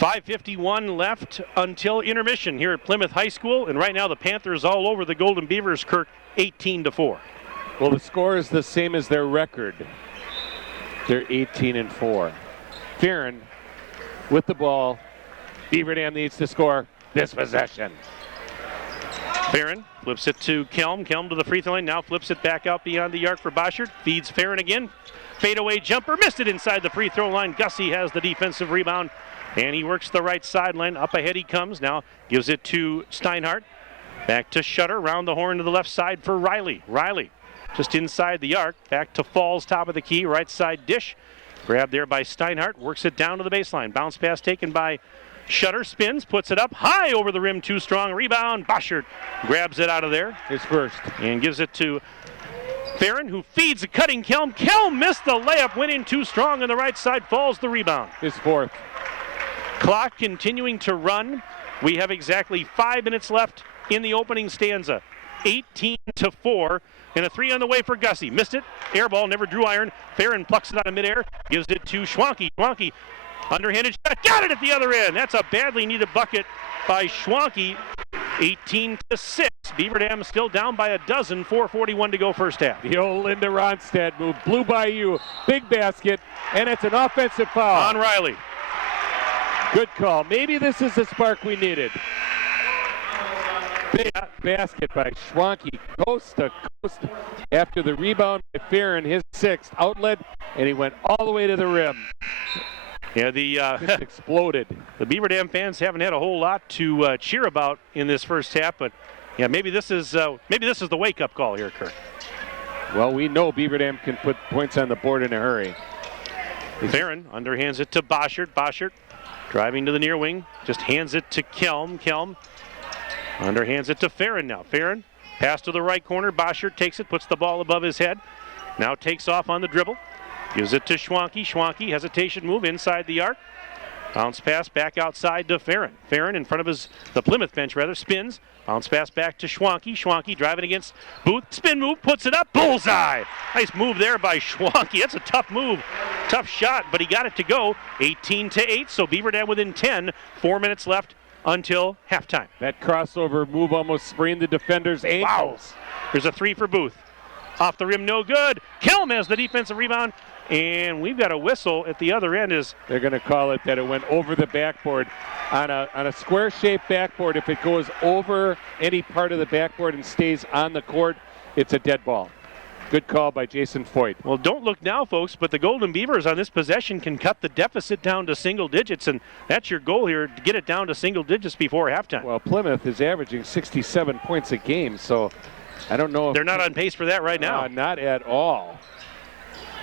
.551 left until intermission here at Plymouth High School, and right now the Panthers all over the Golden Beavers, Kirk, 18-4. Well, the score is the same as their record. They're 18-4. Farron with the ball. Beaver Dam needs to score this possession. Farron flips it to Kelm. Kelm to the free throw line, now flips it back out beyond the arc for Boschert. Feeds Farron again. Fadeaway jumper, missed it inside the free throw line. Gussie has the defensive rebound. And he works the right sideline. Up ahead he comes. Now gives it to Steinhardt. Back to Shutter. Round the horn to the left side for Riley. Riley just inside the arc. Back to Falls, top of the key. Right side dish. Grabbed there by Steinhardt. Works it down to the baseline. Bounce pass taken by Shutter. Spins. Puts it up high over the rim. Too strong. Rebound. Boschert grabs it out of there. His first. And gives it to Farron, who feeds a cutting Kelm. Kelm missed the layup. Went in too strong on the right side. Falls the rebound. His fourth. Clock continuing to run. We have exactly 5 minutes left in the opening stanza. 18-4, and a three on the way for Gussie. Missed it. Air ball, never drew iron. Farron plucks it out of midair. Gives it to Schwanke. Schwanke, underhanded shot. Got it at the other end. That's a badly needed bucket by Schwanke. 18-6. Beaver Dam still down by a dozen. 4:41 to go first half. The old Linda Ronstadt move. Blew by you. Big basket, and it's an offensive foul. On Riley. Good call. Maybe this is the spark we needed. Big basket by Schwanke, coast to coast. After the rebound by Farron, his sixth outlet, and he went all the way to the rim. Yeah, the Just exploded. the Beaver Dam fans haven't had a whole lot to cheer about in this first half, but yeah, maybe this is the wake-up call here, Kirk. Well, we know Beaver Dam can put points on the board in a hurry. Farron underhands it to Boschert. Boschert driving to the near wing, just hands it to Kelm. Kelm underhands it to Farron now. Farron pass to the right corner. Boschert takes it, puts the ball above his head. Now takes off on the dribble. Gives it to Schwanke. Schwanke, hesitation move inside the arc. Bounce pass back outside to Farron. Farron in front of the Plymouth bench rather, spins. Bounce pass back to Schwanke. Schwanke driving against Booth. Spin move, puts it up. Bullseye. Nice move there by Schwanke. That's a tough move. Tough shot, but he got it to go. 18-8, so Beaver Dam within 10. 4 minutes left until halftime. That crossover move almost sprained the defender's ankles. Wow. There's a three for Booth. Off the rim, no good. Kelm has the defensive rebound. And we've got a whistle at the other end. They're going to call it that it went over the backboard. On a square-shaped backboard, if it goes over any part of the backboard and stays on the court, it's a dead ball. Good call by Jason Foyt. Well, don't look now, folks, but the Golden Beavers on this possession can cut the deficit down to single digits, and that's your goal here, to get it down to single digits before halftime. Well, Plymouth is averaging 67 points a game, so I don't know if they're not on pace for that right now. Not at all.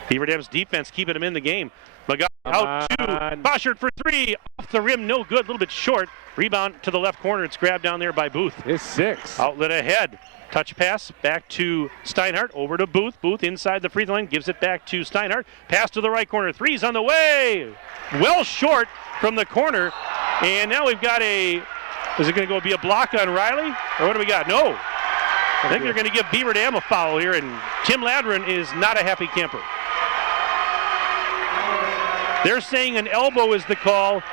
Beaver Dam's defense keeping him in the game. McGowan out to Boschert for three. Off the rim, no good, a little bit short. Rebound to the left corner. It's grabbed down there by Booth. It's 6. Outlet ahead. Touch pass back to Steinhardt. Over to Booth. Booth inside the free throw line. Gives it back to Steinhardt. Pass to the right corner. Three's on the way. Well short from the corner. And now we've got is it going to be a block on Riley? Or what do we got? No. I think they're going to give Beaver Dam a foul here. And Tim Ladron is not a happy camper. They're saying an elbow is the call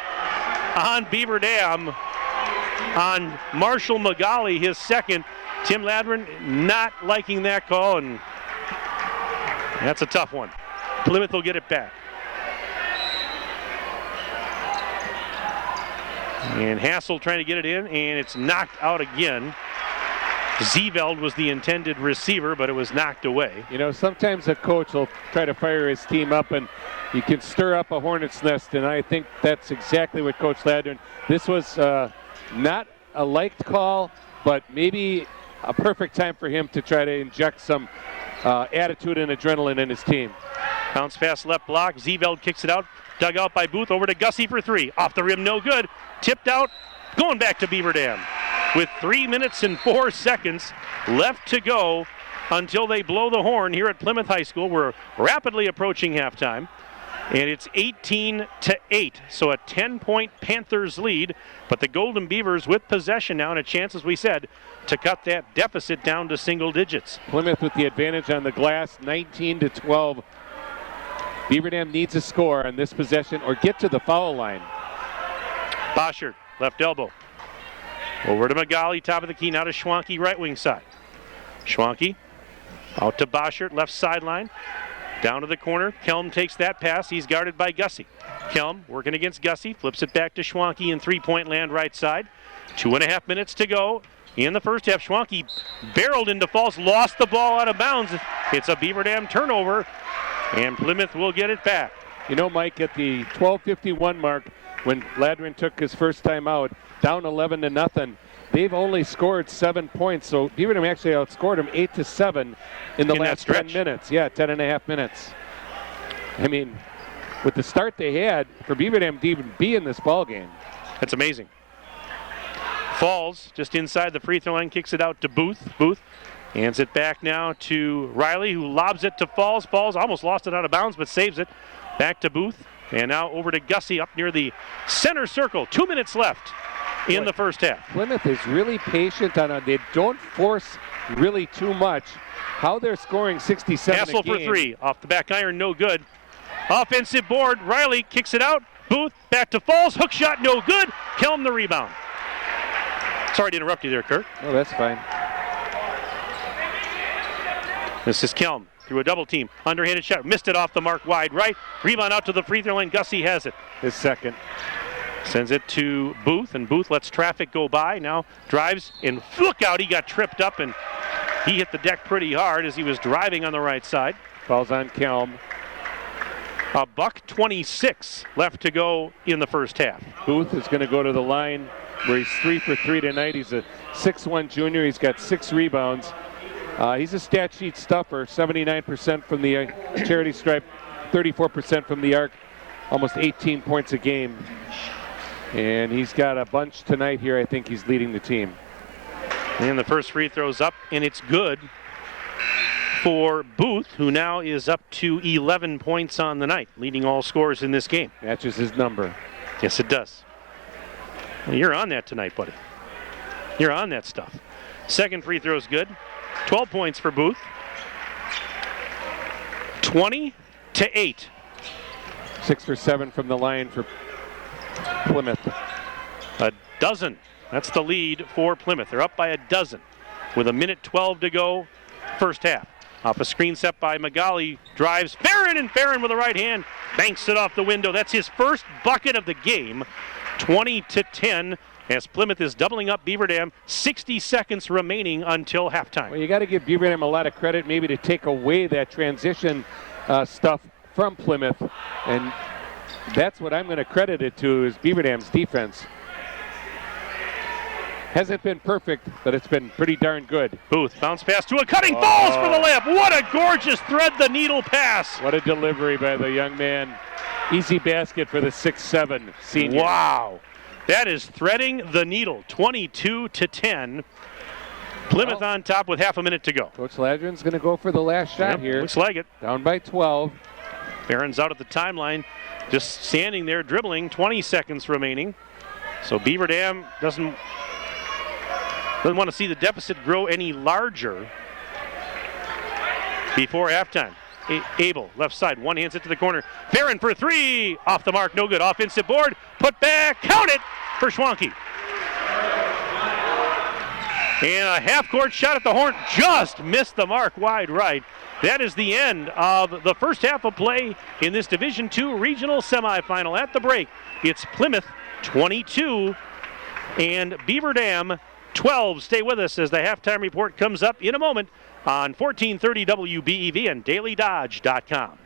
on Beaver Dam on Marshall Magali, his second. Tim Ladron not liking that call, and that's a tough one. Plymouth will get it back. And Hassel trying to get it in, and it's knocked out again. Zeveld was the intended receiver, but it was knocked away. You know, sometimes a coach will try to fire his team up, and you can stir up a hornet's nest, and I think that's exactly what Coach Ladron. This was not a liked call, but maybe a perfect time for him to try to inject some attitude and adrenaline in his team. Bounce pass left block. Zeveld kicks it out. Dug out by Booth. Over to Gussie for three. Off the rim, no good. Tipped out. Going back to Beaver Dam. With 3 minutes and 4 seconds left to go until they blow the horn here at Plymouth High School. We're rapidly approaching halftime. And it's 18-8, so a 10-point Panthers lead. But the Golden Beavers with possession now and a chance, as we said, to cut that deficit down to single digits. Plymouth with the advantage on the glass, 19-12. Beaver Dam needs a score on this possession or get to the foul line. Boschert, left elbow. Over to Magali, top of the key, now to Schwanke, right wing side. Schwanke out to Boschert, left sideline. Down to the corner. Kelm takes that pass. He's guarded by Gussie. Kelm working against Gussie. Flips it back to Schwanke in three-point land right side. 2.5 minutes to go in the first half. Schwanke barreled into falls. Lost the ball out of bounds. It's a Beaver Dam turnover. And Plymouth will get it back. You know, Mike, at the 12:51 mark, when Ladron took his first time out, down 11-0, they've only scored 7 points. So Beaver Dam actually outscored them 8-7 in the last 10 minutes. Yeah, 10.5 minutes. I mean, with the start they had, for Beaver Dam to even be in this ball game. That's amazing. Falls just inside the free throw line, kicks it out to Booth. Booth hands it back now to Riley, who lobs it to Falls. Falls almost lost it out of bounds, but saves it. Back to Booth. And now over to Gussie up near the center circle. 2 minutes left in the first half. Plymouth is really patient on it. They don't force really too much. How they're scoring 67 Hassel a game. for three. Off the back iron, no good. Offensive board. Riley kicks it out. Booth back to Falls. Hook shot, no good. Kelm the rebound. Sorry to interrupt you there, Kurt. No, that's fine. This is Kelm through a double team. Underhanded shot. Missed it off the mark wide right. Rebound out to the free throw line. Gussie has it. His second. Sends it to Booth, and Booth lets traffic go by. Now drives, and look out, he got tripped up, and he hit the deck pretty hard as he was driving on the right side. Falls on Kelm. 1:26 left to go in the first half. Booth is going to go to the line where he's 3 for 3 tonight. He's a 6'1 junior. He's got 6 rebounds. He's a stat sheet stuffer, 79% from the charity stripe, 34% from the arc, almost 18 points a game. And he's got a bunch tonight here. I think he's leading the team. And the first free throw's up, and it's good for Booth, who now is up to 11 points on the night, leading all scorers in this game. Matches his number. Yes, it does. Well, you're on that tonight, buddy. You're on that stuff. Second free throw's good. 12 points for Booth. 20-8. 6 for 7 from the line for Plymouth. A dozen. That's the lead for Plymouth. They're up by a dozen with 1:12 to go, first half. Off a screen set by Magali, drives Farron, and Farron with the right hand banks it off the window. That's his first bucket of the game. 20-10 as Plymouth is doubling up Beaver Dam. 60 seconds remaining until halftime. Well, you got to give Beaver Dam a lot of credit, maybe to take away that transition stuff from Plymouth, and that's what I'm going to credit it to, is Beaver Dam's defense. Hasn't been perfect, but it's been pretty darn good. Booth bounce pass to a cutting, falls for the layup. What a gorgeous thread the needle pass. What a delivery by the young man. Easy basket for the 6'7 senior. Wow, that is threading the needle. 22-10. Plymouth on top with half a minute to go. Coach Ladrin's going to go for the last shot here. Looks like it. Down by 12. Barron's out at the timeline, just standing there dribbling. 20 seconds remaining. So Beaver Dam doesn't want to see the deficit grow any larger before halftime. Abel, left side, one hands it to the corner. Farron for 3, off the mark, no good. Offensive board, put back, count it for Schwanke. And a half-court shot at the horn, just missed the mark wide right. That is the end of the first half of play in this Division II Regional Semifinal. At the break, it's Plymouth 22 and Beaver Dam 12. Stay with us as the halftime report comes up in a moment on 1430 WBEV and DailyDodge.com.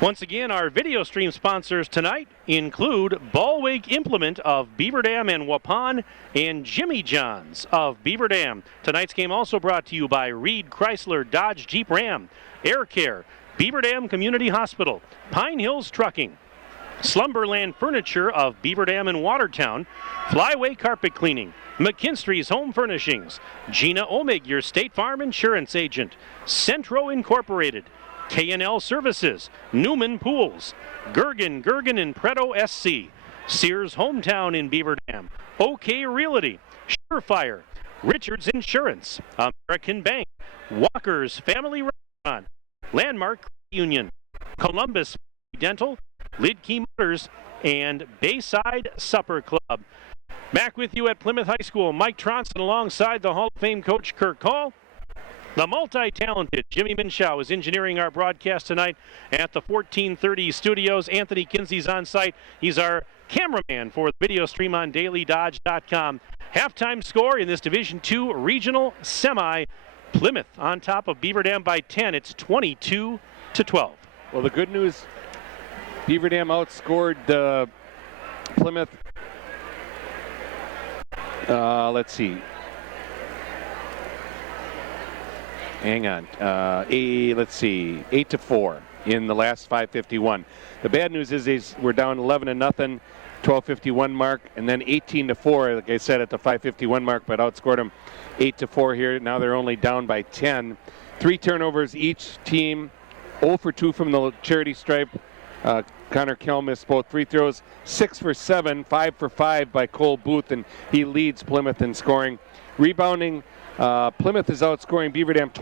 Once again, our video stream sponsors tonight include Ballweg Implement of Beaver Dam and Waupun and Jimmy John's of Beaver Dam. Tonight's game also brought to you by Reed Chrysler Dodge Jeep Ram, Air Care, Beaver Dam Community Hospital, Pine Hills Trucking, Slumberland Furniture of Beaver Dam and Watertown, Flyway Carpet Cleaning, McKinstry's Home Furnishings, Gina Omig, your State Farm Insurance Agent, Centro Incorporated, K&L Services, Newman Pools, Gergen and Preto SC, Sears Hometown in Beaver Dam, OK Realty, Surefire, Richards Insurance, American Bank, Walker's Family Restaurant, Landmark Union, Columbus Dental, Lidkey Motors, and Bayside Supper Club. Back with you at Plymouth High School, Mike Tronson alongside the Hall of Fame coach Kirk Hall. The multi-talented Jimmy Minshaw is engineering our broadcast tonight at the 1430 studios. Anthony Kinsey's on site. He's our cameraman for the video stream on dailydodge.com. Halftime score in this Division II Regional Semi. Plymouth on top of Beaver Dam by 10. It's 22-12. Well, the good news, Beaver Dam outscored Plymouth. Let's see. Hang on. Let's see. 8-4 in the last 5:51. The bad news is we're down 11-0, 12:51 mark, and then 18-4, like I said, at the 5:51 mark, but outscored them 8-4 here. Now they're only down by 10. 3 turnovers each team. 0 for 2 from the charity stripe. Connor Kell missed both free throws. 6 for 7, 5 for 5 by Cole Booth, and he leads Plymouth in scoring. Rebounding, Plymouth is outscoring Beaver Dam,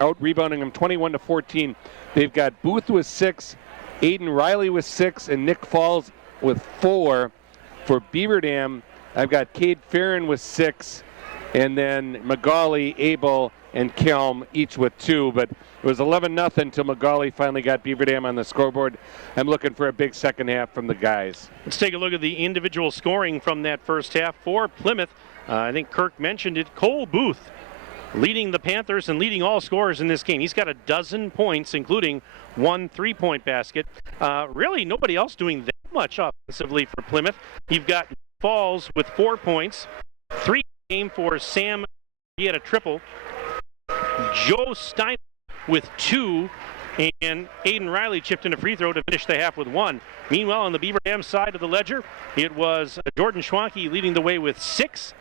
out-rebounding them 21-14. They've got Booth with 6, Aiden Riley with 6, and Nick Falls with 4. For Beaver Dam, I've got Cade Farron with 6, and then Magali, Abel, and Kelm each with 2. But it was 11-0 until Magali finally got Beaver Dam on the scoreboard. I'm looking for a big second half from the guys. Let's take a look at the individual scoring from that first half for Plymouth. I think Kirk mentioned it. Cole Booth leading the Panthers and leading all scorers in this game. He's got 12 points, including 1 3-point basket. Really nobody else doing that much offensively for Plymouth. You've got Falls with 4 points, 3 game for Sam. He had a triple. Joe Stein with 2, and Aiden Riley chipped in a free throw to finish the half with 1. Meanwhile, on the Beaver Dam side of the ledger, it was Jordan Schwanke leading the way with 6.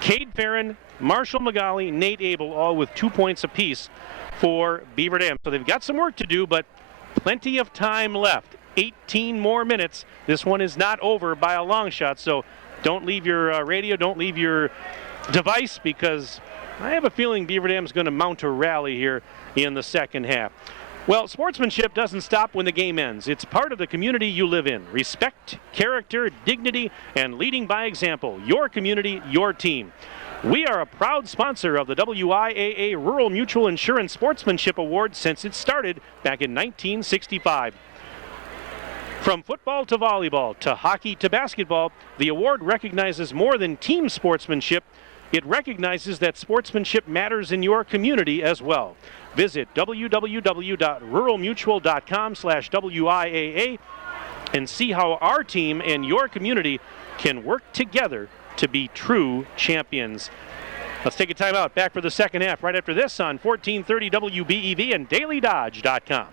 Cade Farron, Marshall Magali, Nate Abel, all with 2 points apiece for Beaver Dam. So they've got some work to do, but plenty of time left. 18 more minutes. This one is not over by a long shot, so don't leave your radio, don't leave your device, because I have a feeling Beaver Dam's going to mount a rally here in the second half. Well, sportsmanship doesn't stop when the game ends. It's part of the community you live in. Respect, character, dignity, and leading by example. Your community, your team. We are a proud sponsor of the WIAA Rural Mutual Insurance Sportsmanship Award since it started back in 1965. From football to volleyball to hockey to basketball, the award recognizes more than team sportsmanship. It recognizes that sportsmanship matters in your community as well. Visit www.ruralmutual.com/WIAA and see how our team and your community can work together to be true champions. Let's take a timeout. Back for the second half right after this on 1430 WBEV and dailydodge.com.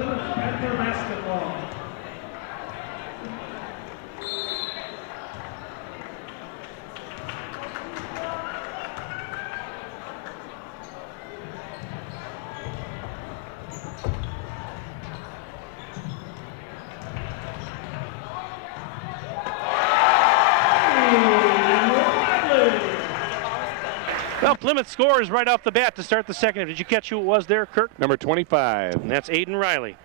Plymouth Panther basketball. Well, Plymouth scores right off the bat to start the second. Did you catch who it was there, Kirk? Number 25. And that's Aiden Riley.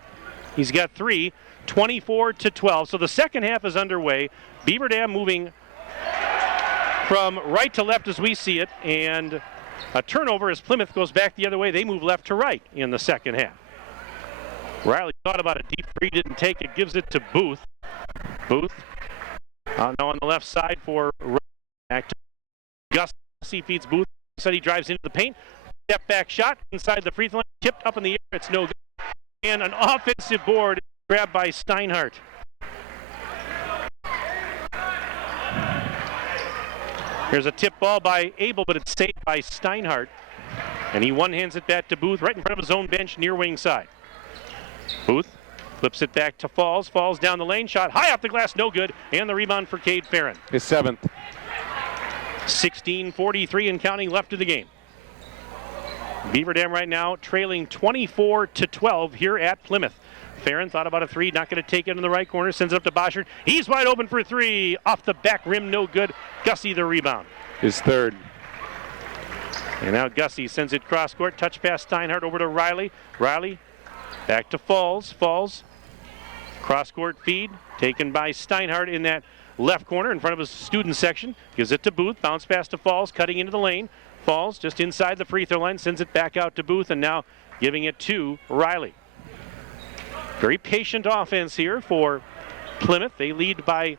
He's got 3, 24-12. So the second half is underway. Beaver Dam moving from right to left as we see it, and a turnover as Plymouth goes back the other way. They move left to right in the second half. Riley thought about a deep three, didn't take it, gives it to Booth. Booth now on the left side for back to Gussie, feeds Booth. Said he drives into the paint. Step back shot inside the free throw line, tipped up in the air. It's no good. And an offensive board grabbed by Steinhardt. Here's a tip ball by Abel, but it's saved by Steinhardt. And he one-hands it back to Booth right in front of his own bench near wing side. Booth flips it back to Falls. Falls down the lane. Shot high off the glass, no good. And the rebound for Cade Farron. His 7th. 16:43 and counting left of the game. Beaver Dam right now trailing 24-12 here at Plymouth. Farron thought about a three, not going to take it in the right corner, sends it up to Boschert. He's wide open for 3, off the back rim, no good. Gussie the rebound. His 3rd. And now Gussie sends it cross court, touch pass Steinhardt over to Riley. Riley back to Falls. Falls cross court feed taken by Steinhardt in that left corner in front of his student section. Gives it to Booth, bounce pass to Falls, cutting into the lane. Falls just inside the free throw line, sends it back out to Booth, and now giving it to Riley. Very patient offense here for Plymouth. They lead by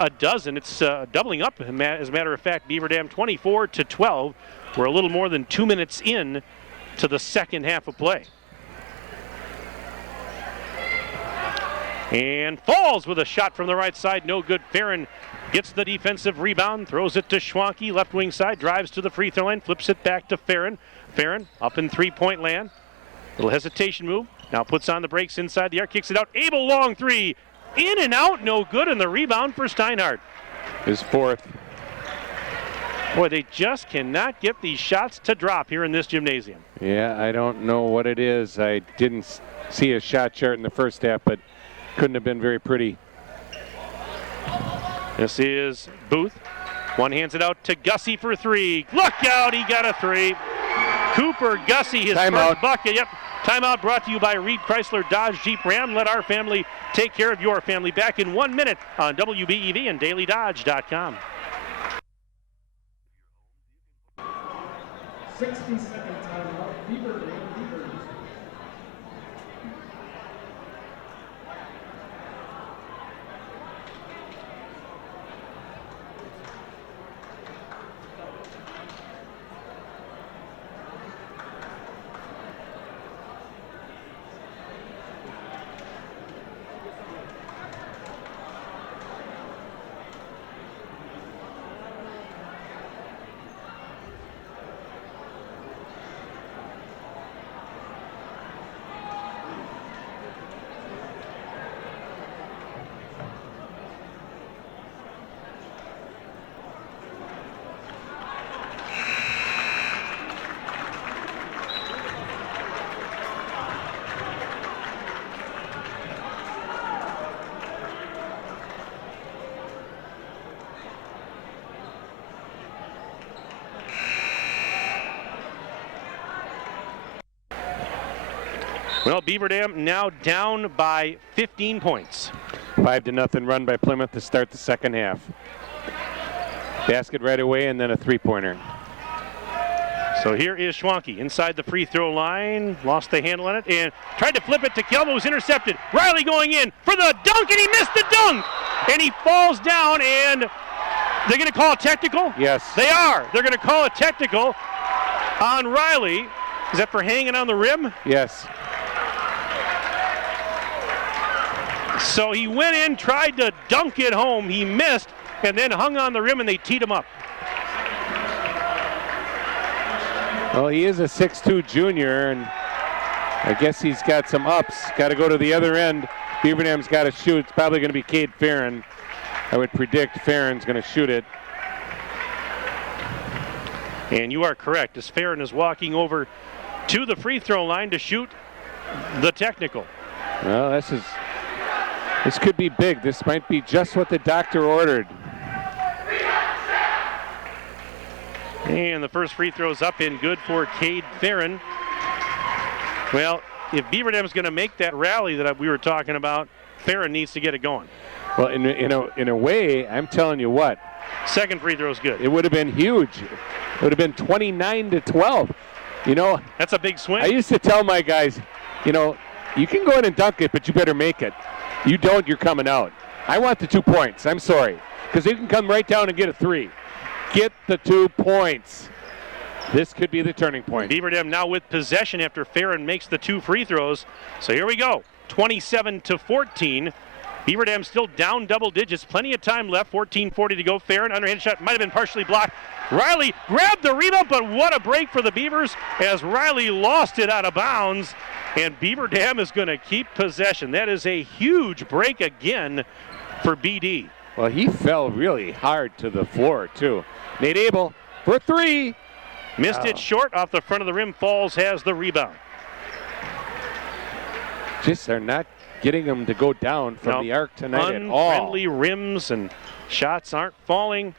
a dozen. It's doubling up, as a matter of fact. Beaver Dam 24-12. We're a little more than 2 minutes in to the second half of play. And Falls with a shot from the right side, no good. Farron gets the defensive rebound, throws it to Schwanke, left wing side, drives to the free throw line, flips it back to Farron. Farron up in three-point land. Little hesitation move. Now puts on the brakes inside the arc, kicks it out. Abel long 3, in and out, no good, and the rebound for Steinhardt. His 4th. Boy, they just cannot get these shots to drop here in this gymnasium. Yeah, I don't know what it is. I didn't see a shot chart in the first half, but couldn't have been very pretty. This is Booth. One hands it out to Gussie for 3. Look out, he got a 3. Cooper Gussie, his first bucket. Yep. Timeout brought to you by Reed Chrysler Dodge Jeep Ram. Let our family take care of your family. Back in 1 minute on WBEV and DailyDodge.com. 60-second timeout. Beaver Dam Beavers. Well, Beaver Dam now down by 15 points. 5-0 run by Plymouth to start the second half. Basket right away and then a three-pointer. So here is Schwanke inside the free throw line. Lost the handle on it and tried to flip it to Kelmo, was intercepted. Riley going in for the dunk, and he missed the dunk. And he falls down, and they're going to call a technical? Yes. They are. They're going to call a technical on Riley. Is that for hanging on the rim? Yes. So he went in, tried to dunk it home. He missed, and then hung on the rim, and they teed him up. Well, he is a 6'2 junior, and I guess he's got some ups. Got to go to the other end. Beaver Dam's got to shoot. It's probably going to be Cade Farron. I would predict Farron's going to shoot it. And you are correct, as Farron is walking over to the free throw line to shoot the technical. Well, this could be big. This might be just what the doctor ordered. And the first free throw is up and good for Cade Farron. Well, if Beaver Dam's going to make that rally that we were talking about, Farron needs to get it going. Well, in a way, I'm telling you what. Second free throw is good. It would have been huge. It would have been 29-12. You know, that's a big swing. I used to tell my guys, you know, you can go in and dunk it, but you better make it. You don't, you're coming out. I want the 2 points. I'm sorry. Because you can come right down and get a 3. Get the 2 points. This could be the turning point. Beaver Dam now with possession after Farron makes the 2 free throws. So here we go. 27-14. Beaver Dam still down double digits. Plenty of time left. 14:40 to go. Farron, underhand shot, might have been partially blocked. Riley grabbed the rebound, but what a break for the Beavers as Riley lost it out of bounds. And Beaver Dam is going to keep possession. That is a huge break again for BD. Well, he fell really hard to the floor, too. Nate Abel for 3. Missed it short off the front of the rim. Falls has the rebound. Just are not getting them to go down from the arc tonight at all. Unfriendly rims and shots aren't falling.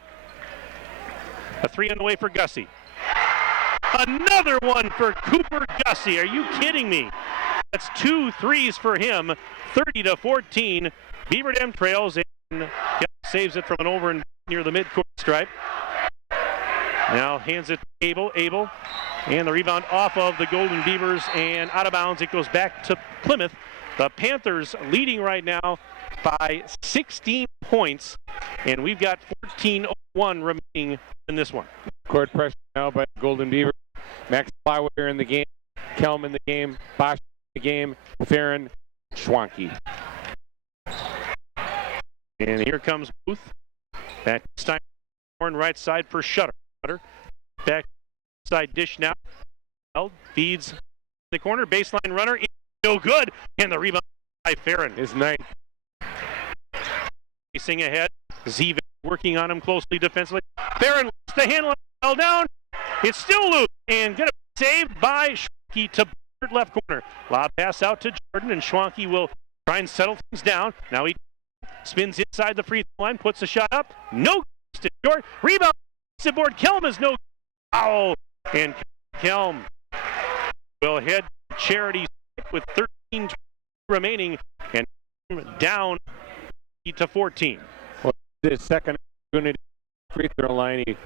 A 3 on the way for Gussie. Another one for Cooper Gussie. Are you kidding me? That's 2 threes for him. 30-14. Beaver Dam trails and saves it from an over and near the midcourt stripe. Now hands it to Abel. Abel. And the rebound off of the Golden Beavers and out of bounds. It goes back to Plymouth. The Panthers leading right now by 16 points. And we've got 14:01 remaining in this one. Court pressure now by the Golden Beavers. Max Flywire in the game. Kelm in the game. Bosch in the game. Farron. Schwanke. And here comes Booth. Back to Stein. Right side for Shutter. Back side dish now. Feeds the corner. Baseline runner. No good. And the rebound by Farron. His 9th. Racing ahead. Zivek working on him closely defensively. Farron lets the handle fell down. It's still loose. And going to be saved by Schwanke to left corner. Lob pass out to Jordan. And Schwanke will try and settle things down. Now he spins inside the free throw line. Puts the shot up. No to short. Rebound. Board. Kelm is no foul. And Kelm will head charity with 13 remaining and down to 14. Well, his second opportunity free throw line. He,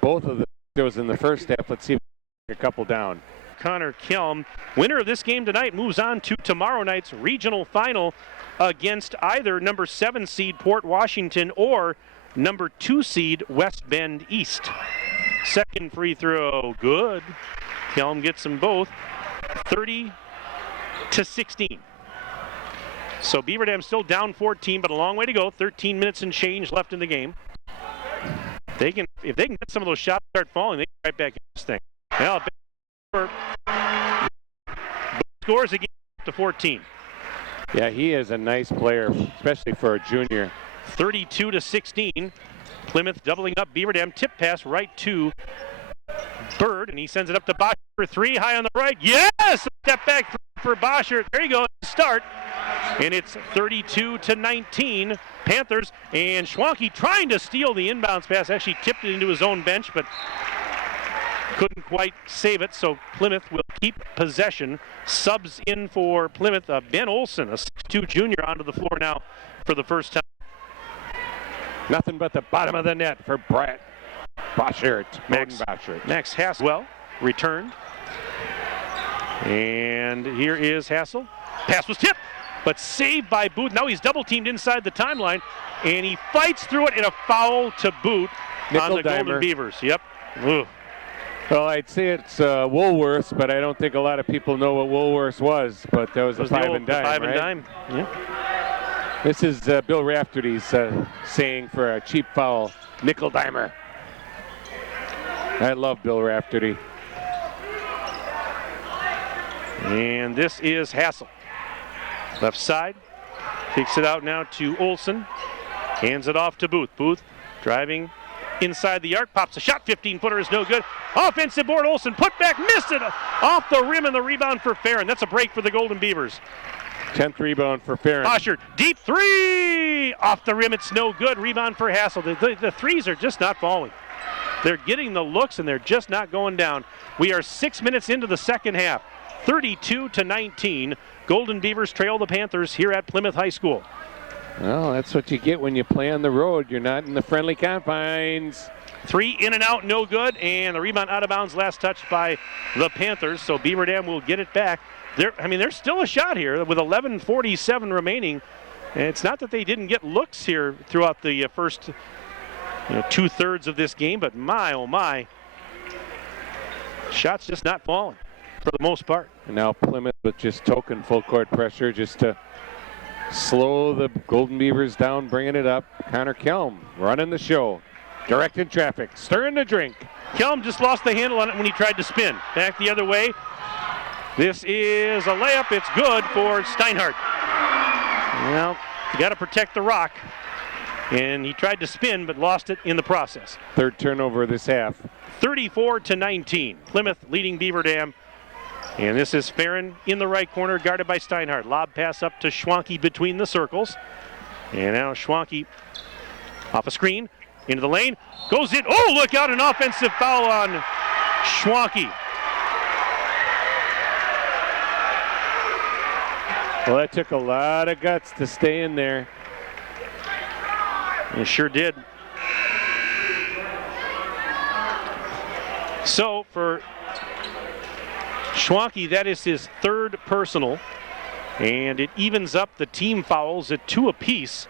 both of the throws in the first half. Let's see if we can a couple down. Connor Kelm, winner of this game tonight, moves on to tomorrow night's regional final against either number 7 seed Port Washington or number 2 seed West Bend East. Second free throw, good. Kelm gets them both. 30-16. So Beaver Dam still down 14, but a long way to go. 13 minutes and change left in the game. If they can get some of those shots start falling, they can right back in this thing. Now, scores again to 14. Yeah, he is a nice player, especially for a junior. 32-16. Plymouth doubling up Beaver Dam. Tip pass right to Bird, and he sends it up to Bosch for 3, high on the right. Yes! Step back for Boschert. There you go. Start. And it's 32-19. Panthers, and Schwanke trying to steal the inbounds pass. Actually tipped it into his own bench, but couldn't quite save it. So Plymouth will keep possession. Subs in for Plymouth. Ben Olson, a 6'2 junior, onto the floor now for the first time. Nothing but the bottom of the net for Brett Boschert. Max Hassel returned. And here is Hassel. Pass was tipped, but saved by Booth. Now he's double teamed inside the timeline, and he fights through it in a foul to Boot on the Golden Beavers. Yep. Ugh. Well, I'd say it's Woolworths, but I don't think a lot of people know what Woolworths was. But that was a 5 and dime, five right? and dime. Yeah. This is Bill Rafterty's saying for a cheap foul, nickel dimer. I love Bill Rafterty. And this is Hassel. Left side. Kicks it out now to Olson. Hands it off to Booth. Booth driving inside the arc. Pops a shot. 15-footer is no good. Offensive board. Olson put back. Missed it off the rim, and the rebound for Farron. That's a break for the Golden Beavers. 10th rebound for Farron. Osher, deep three! Off the rim, it's no good. Rebound for Hassel. The threes are just not falling. They're getting the looks, and they're just not going down. We are 6 minutes into the second half. 32-19. Golden Beavers trail the Panthers here at Plymouth High School. Well, that's what you get when you play on the road. You're not in the friendly confines. Three in and out, no good, and the rebound out of bounds, last touch by the Panthers, so Beaver Dam will get it back. There's still a shot here with 11:47 remaining. And it's not that they didn't get looks here throughout the first 2/3 of this game, but my, oh my, shots just not falling for the most part. And now Plymouth with just token full court pressure just to slow the Golden Beavers down, bringing it up. Connor Kelm running the show, directing traffic, stirring the drink. Kelm just lost the handle on it when he tried to spin. Back the other way. This is a layup. It's good for Steinhardt. Well, you got to protect the rock. And he tried to spin, but lost it in the process. Third turnover this half. 34-19. Plymouth leading Beaver Dam. And this is Farron in the right corner, guarded by Steinhardt. Lob pass up to Schwanke between the circles. And now Schwanke off a screen, into the lane, goes in. Oh, look out, an offensive foul on Schwanke. Well, that took a lot of guts to stay in there. It sure did. So for Schwanke, that is his third personal, and it evens up the team fouls at 2 apiece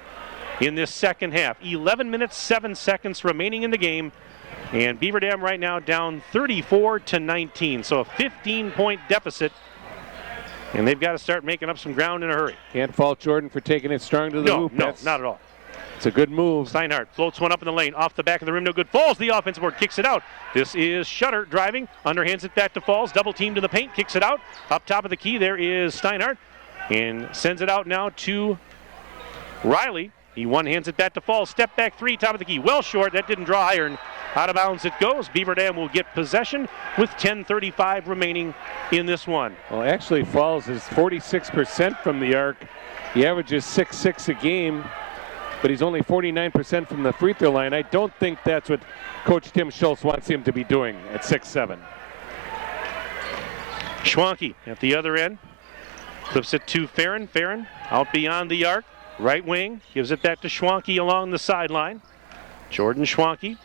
in this second half. 11 minutes, 7 seconds remaining in the game, and Beaver Dam right now down 34-19, so a 15-point deficit. And they've got to start making up some ground in a hurry. Can't fault Jordan for taking it strong to the hoop. No, not at all. It's a good move. Steinhardt floats one up in the lane, off the back of the rim, no good. Falls the offensive board, kicks it out. This is Shutter driving, underhands it back to Falls, double teamed in the paint, kicks it out. Up top of the key, there is Steinhardt, and sends it out now to Riley. He one-hands it back to Falls, step back three, top of the key, well short, that didn't draw iron. Out of bounds it goes. Beaver Dam will get possession with 10:35 remaining in this one. Well, actually, Falls is 46% from the arc. He averages 6-6 a game, but he's only 49% from the free throw line. I don't think that's what Coach Tim Schultz wants him to be doing at 6'7". Schwanke at the other end. Flips it to Farron. Farron out beyond the arc. Right wing. Gives it back to Schwanke along the sideline. Jordan Schwanke.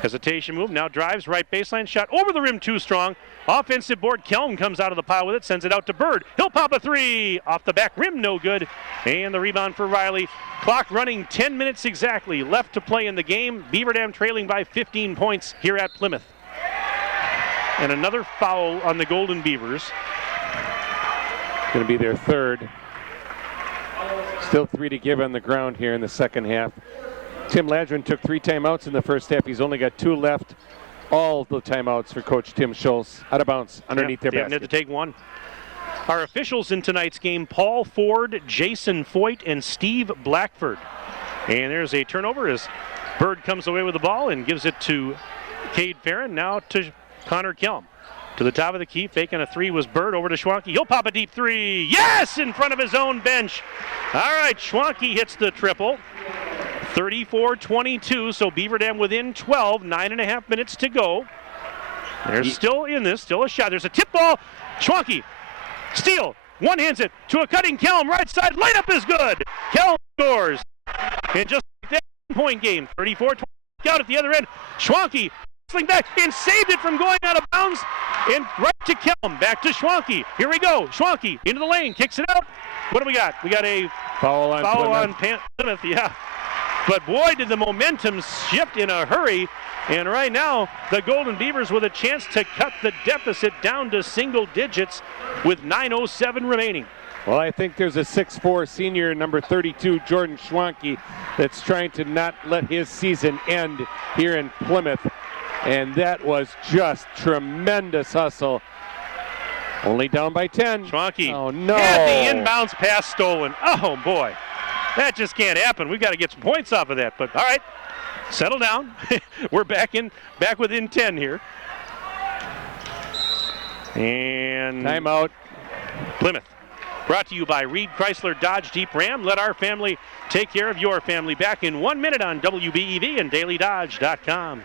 Hesitation move, now drives, right baseline shot, over the rim, too strong. Offensive board, Kelm comes out of the pile with it, sends it out to Bird. He'll pop a three, off the back rim, no good. And the rebound for Riley. Clock running 10 minutes exactly left to play in the game. Beaver Dam trailing by 15 points here at Plymouth. And another foul on the Golden Beavers. Going to be their third. Still 3 to give on the ground here in the second half. Tim Ladron took 3 timeouts in the first half. He's only got 2 left. All the timeouts for Coach Tim Schultz. Out of bounds underneath their basket. They had to take one. Our officials in tonight's game, Paul Ford, Jason Foyt, and Steve Blackford. And there's a turnover as Bird comes away with the ball and gives it to Cade Farron. Now to Connor Kelm. To the top of the key, faking a three was Bird, over to Schwanke. He'll pop a deep three. Yes! In front of his own bench. All right, Schwanke hits the triple. 34-22, so Beaver Dam within 12, 9.5 minutes to go. They're still in this, still a shot. There's a tip ball. Schwanke, steal, one-hands it to a cutting Kelm, right side, light up is good. Kelm scores. And just like that, 1-point game, 34-20 out at the other end. Schwanke wrestling back and saved it from going out of bounds. And right to Kelm, back to Schwanke. Here we go. Schwanke into the lane, kicks it out. What do we got? We got a foul on Plymouth, yeah. But boy, did the momentum shift in a hurry. And right now, the Golden Beavers with a chance to cut the deficit down to single digits with 9:07 remaining. Well, I think there's a 6'4" senior, number 32, Jordan Schwanke, that's trying to not let his season end here in Plymouth. And that was just tremendous hustle Only down by 10. Schwanke Oh, no. had the inbounds pass stolen. Oh, boy. That just can't happen. We've got to get some points off of that. But, all right, settle down. We're back within 10 here. And timeout. Plymouth. Brought to you by Reed Chrysler Dodge Jeep Ram. Let our family take care of your family. Back in 1 minute on WBEV and DailyDodge.com.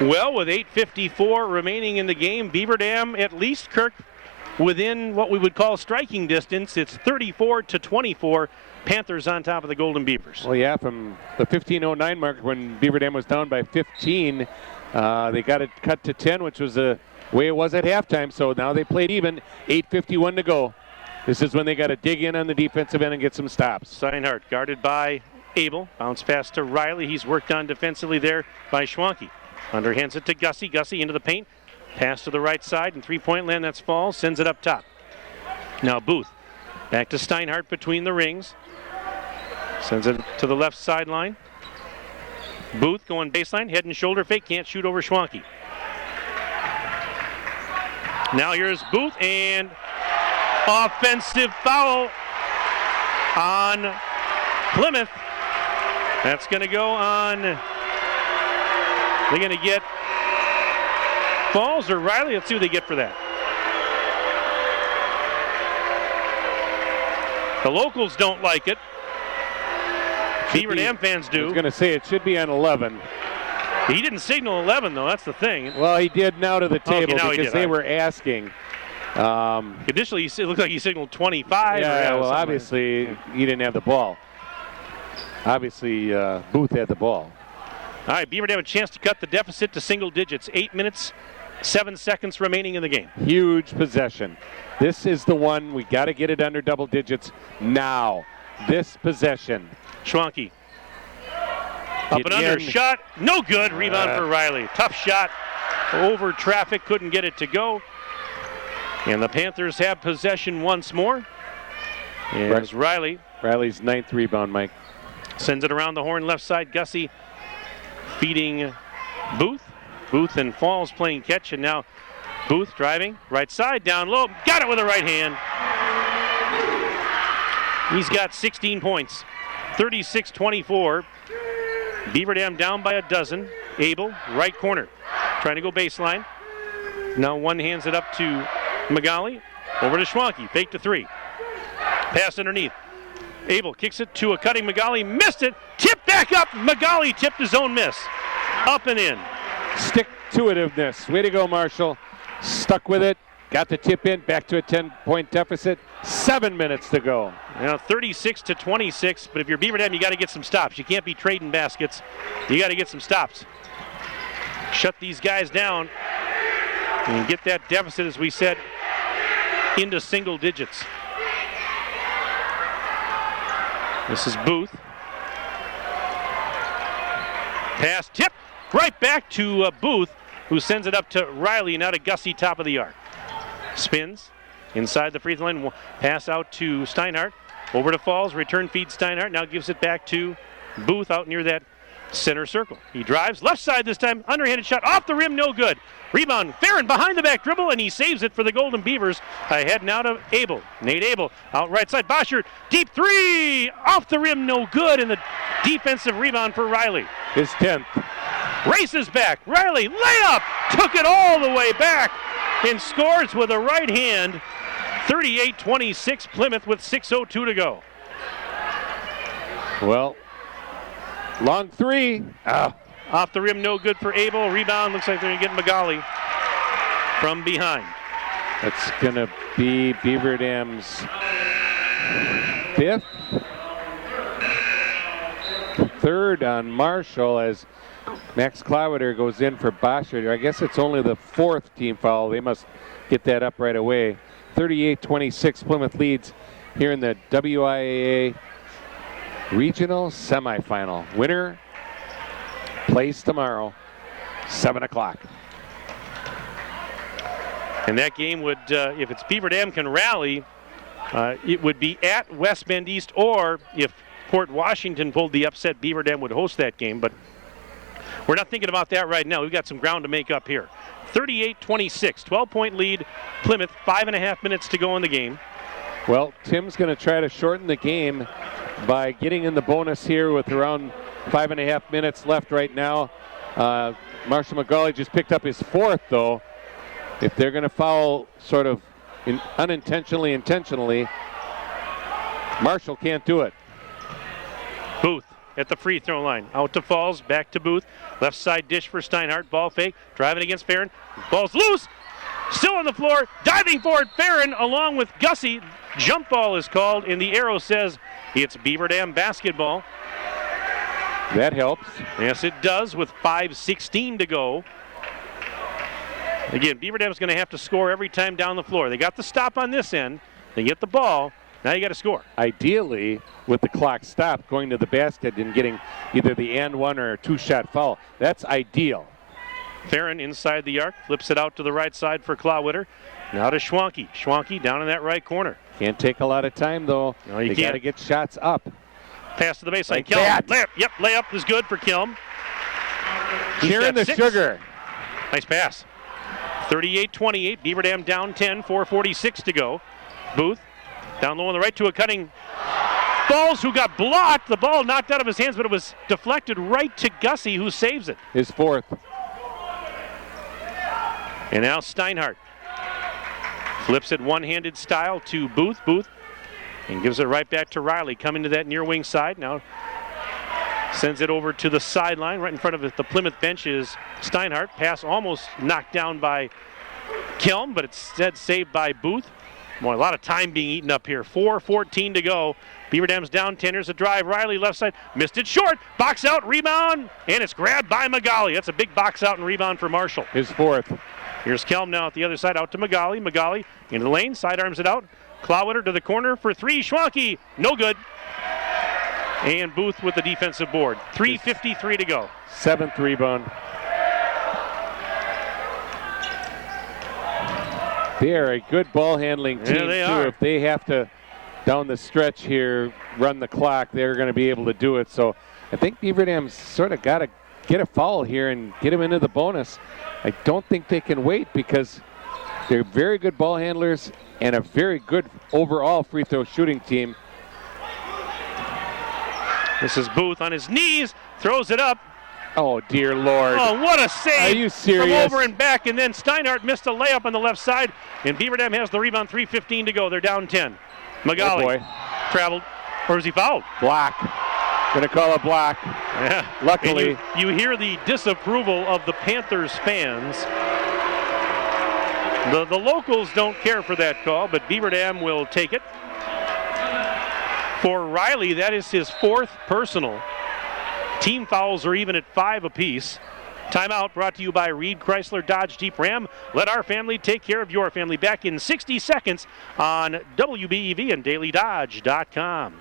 Well, with 8:54 remaining in the game, Beaver Dam, at least, Kirk, within what we would call striking distance. It's 34-24. Panthers on top of the Golden Beavers. Well, yeah, from the 15:09 mark when Beaver Dam was down by 15, they got it cut to 10, which was the way it was at halftime. So now they played even. 8:51 to go. This is when they got to dig in on the defensive end and get some stops. Steinhardt guarded by Abel. Bounce pass to Riley. He's worked on defensively there by Schwanke. Underhands it to Gussie. Gussie into the paint. Pass to the right side. And three-point land, that's Falls. Sends it up top. Now Booth. Back to Steinhardt between the rings. Sends it to the left sideline. Booth going baseline. Head and shoulder fake. Can't shoot over Schwanke. Now here's Booth. And offensive foul on Plymouth. That's going to go on... They're going to get Falls or Riley. Let's see what they get for that. The locals don't like it. Beaver Dam fans do. I was going to say it should be on 11. He didn't signal 11, though. That's the thing. Well, he did now to the table because they were asking. Initially, it looked like he signaled 25. Yeah, well, obviously, he didn't have the ball. Obviously, Booth had the ball. All right, Beaver Dam have a chance to cut the deficit to single digits. 8 minutes, 7 seconds remaining in the game. Huge possession. This is the one we got to get it under double digits now. This possession. Schwanke. Up and under, shot, no good. Rebound for Riley. Tough shot over traffic, couldn't get it to go. And the Panthers have possession once more. Here's Riley. Riley's 9th rebound, Mike. Sends it around the horn left side. Gussie feeding Booth. Booth and Falls playing catch, and now Booth driving right side down low. Got it with the right hand. He's got 16 points. 36-24. Beaver Dam down by a dozen. Abel, right corner, trying to go baseline. Now one hands it up to Magali. Over to Schwanke. Fake to three. Pass underneath. Abel kicks it to a cutting Magali. Missed it. Tipped back up. Magali tipped his own miss. Up and in. Stick-to-itiveness. Way to go, Marshall. Stuck with it. Got the tip in. Back to a 10-point deficit. 7 minutes to go. Now 36-26. But if you're Beaver Dam, you got to get some stops. You can't be trading baskets. You got to get some stops. Shut these guys down and get that deficit, as we said, into single digits. This is Booth. Pass tip right back to Booth, who sends it up to Riley. Now to Gussie, top of the arc. Spins inside the free throw line. Pass out to Steinhardt. Over to Falls. Return feed Steinhardt. Now gives it back to Booth out near that center circle. He drives left side this time, underhanded shot off the rim, no good. Rebound, Farron behind the back dribble, and he saves it for the Golden Beavers. Ahead now to Abel. Nate Abel out right side. Boschert, deep three, off the rim, no good, and the defensive rebound for Riley. His 10th. Races back, Riley, layup, took it all the way back, and scores with a right hand. 38-26 Plymouth with 6:02 to go. Well, long three. Off the rim, no good for Abel. Rebound, looks like they're going to get Magali from behind. That's going to be Beaver Dam's 5th. 3rd on Marshall as Max Cloweter goes in for Boschert. I guess it's only the 4th team foul. They must get that up right away. 38-26 Plymouth leads here in the WIAA Regional Semifinal. Winner plays tomorrow, 7 o'clock. And that game would, if it's Beaver Dam can rally, it would be at West Bend East, or if Port Washington pulled the upset, Beaver Dam would host that game. But we're not thinking about that right now. We've got some ground to make up here. 38-26, 12-point lead. Plymouth, 5.5 minutes to go in the game. Well, Tim's going to try to shorten the game by getting in the bonus here with around 5.5 minutes left right now. Marshall Magali just picked up his 4th, though. If they're going to foul sort of unintentionally, intentionally, Marshall can't do it. Booth at the free throw line. Out to Falls, back to Booth. Left side dish for Steinhardt. Ball fake, driving against Farron. Ball's loose. Still on the floor, diving for it. Farron along with Gussie. Jump ball is called, and the arrow says it's Beaver Dam basketball. That helps. Yes, it does, with 5:16 to go. Again, Beaver Dam's going to have to score every time down the floor. They got the stop on this end. They get the ball. Now you got to score. Ideally, with the clock stopped, going to the basket and getting either the and one or a 2-shot foul. That's ideal. Farron inside the arc, flips it out to the right side for Clawwitter. Now to Schwanke. Schwanke down in that right corner. Can't take a lot of time, though. No, you they can't. got to get shots up. Pass to the baseline. Like Kilm. that. Layup. Yep, layup is good for Kilm. Sharing the 6. sugar. Nice pass. 38-28. Beaver Dam down 10. 4:46 to go. Booth down low on the right to a cutting Falls, who got blocked. The ball knocked out of his hands, but it was deflected right to Gussie, who saves it. His 4th. And now Steinhardt flips it one-handed style to Booth. Booth and gives it right back to Riley, coming to that near wing side. Now sends it over to the sideline. Right in front of it, the Plymouth bench is Steinhardt. Pass almost knocked down by Kilm, but it's instead saved by Booth. Boy, a lot of time being eaten up here. 4:14 to go. Beaver Dam's down 10. Here's a drive. Riley left side. Missed it short. Box out, rebound, and it's grabbed by Magali. That's a big box out and rebound for Marshall. His 4th. Here's Kelm now at the other side, out to Magali. Magali into the lane, sidearms it out. Clawwitter to the corner for 3. Schwanke, no good. And Booth with the defensive board. 3:53 to go. 7th rebound. They are a good ball handling team, Yeah, they too. are. If they have to, down the stretch here, run the clock, they're going to be able to do it. So I think Beaver Dam's sort of got to get a foul here and get him into the bonus. I don't think they can wait because they're very good ball handlers and a very good overall free throw shooting team. This is Booth on his knees, throws it up. Oh, dear Lord. Oh, what a save. Are you serious? From over and back, and then Steinhardt missed a layup on the left side, and Beaver Dam has the rebound. 3:15 to go. They're down 10. Magali Oh, boy. traveled, or is he fouled? Block. Gonna call a block. Yeah. Luckily. And you hear the disapproval of the Panthers fans. The locals don't care for that call, but Beaver Dam will take it. For Riley, that is his 4th personal. Team fouls are even at 5 apiece. Timeout brought to you by Reed Chrysler Dodge Jeep Ram. Let our family take care of your family. Back in 60 seconds on WBEV and DailyDodge.com.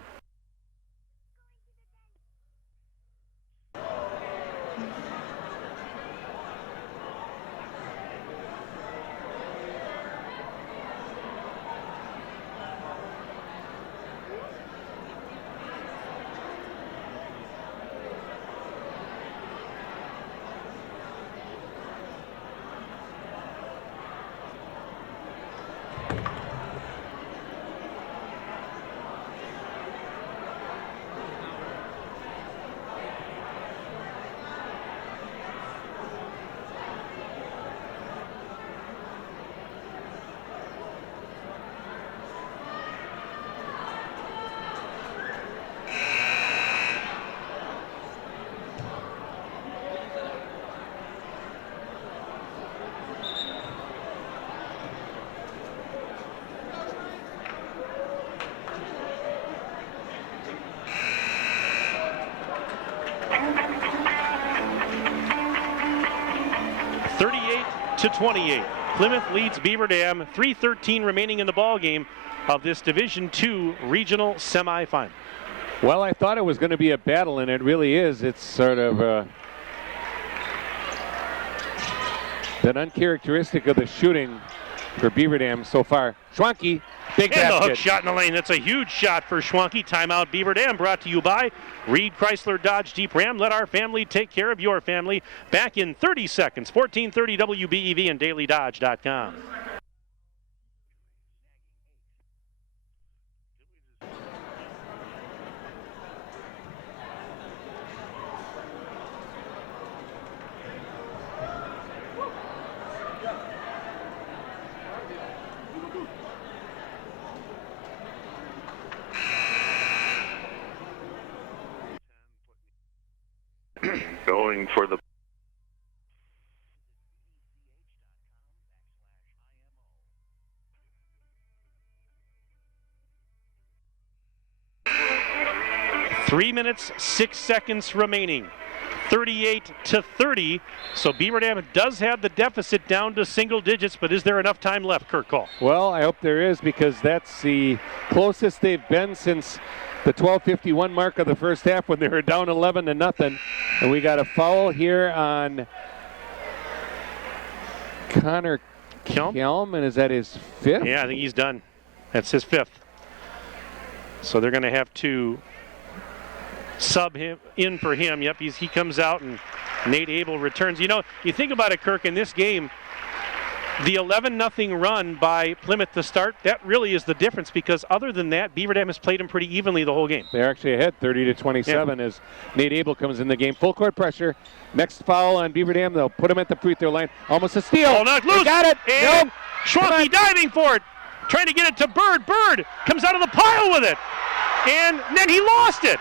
38-28. Plymouth leads Beaver Dam. 3:13 remaining in the ball game of this Division II Regional Semifinal. Well, I thought it was going to be a battle, and it really is. It's sort of been uncharacteristic of the shooting for Beaver Dam so far. Schwanke, big And the hook basket. shot in the lane. That's a huge shot for Schwanke. Timeout Beaver Dam, brought to you by Reed Chrysler Dodge Jeep Ram. Let our family take care of your family. Back in 30 seconds. 1430 WBEV and DailyDodge.com. Going for the 3 minutes, 6 seconds remaining. 38-30. So Beaver Dam does have the deficit down to single digits, but is there enough time left, Kurt Call? Well, I hope there is, because that's the closest they've been since the 12:51 mark of the first half when they were down 11-0. And we got a foul here on Connor Kelm, and is that his fifth? Yeah, I think he's done. That's his fifth. So they're going to have to sub him in for him. Yep, he comes out, and Nate Abel returns. You know, you think about it, Kirk, in this game, the 11-0 run by Plymouth to start, that really is the difference, because other than that, Beaver Dam has played them pretty evenly the whole game. They're actually ahead 30-27 as Nate Abel comes in the game. Full court pressure. Next foul on Beaver Dam. They'll put him at the free throw line. Almost a steal. Oh, knocked loose. They got it. And Nope. Schwanke diving for it. Trying to get it to Bird. Bird comes out of the pile with it. And then he lost it.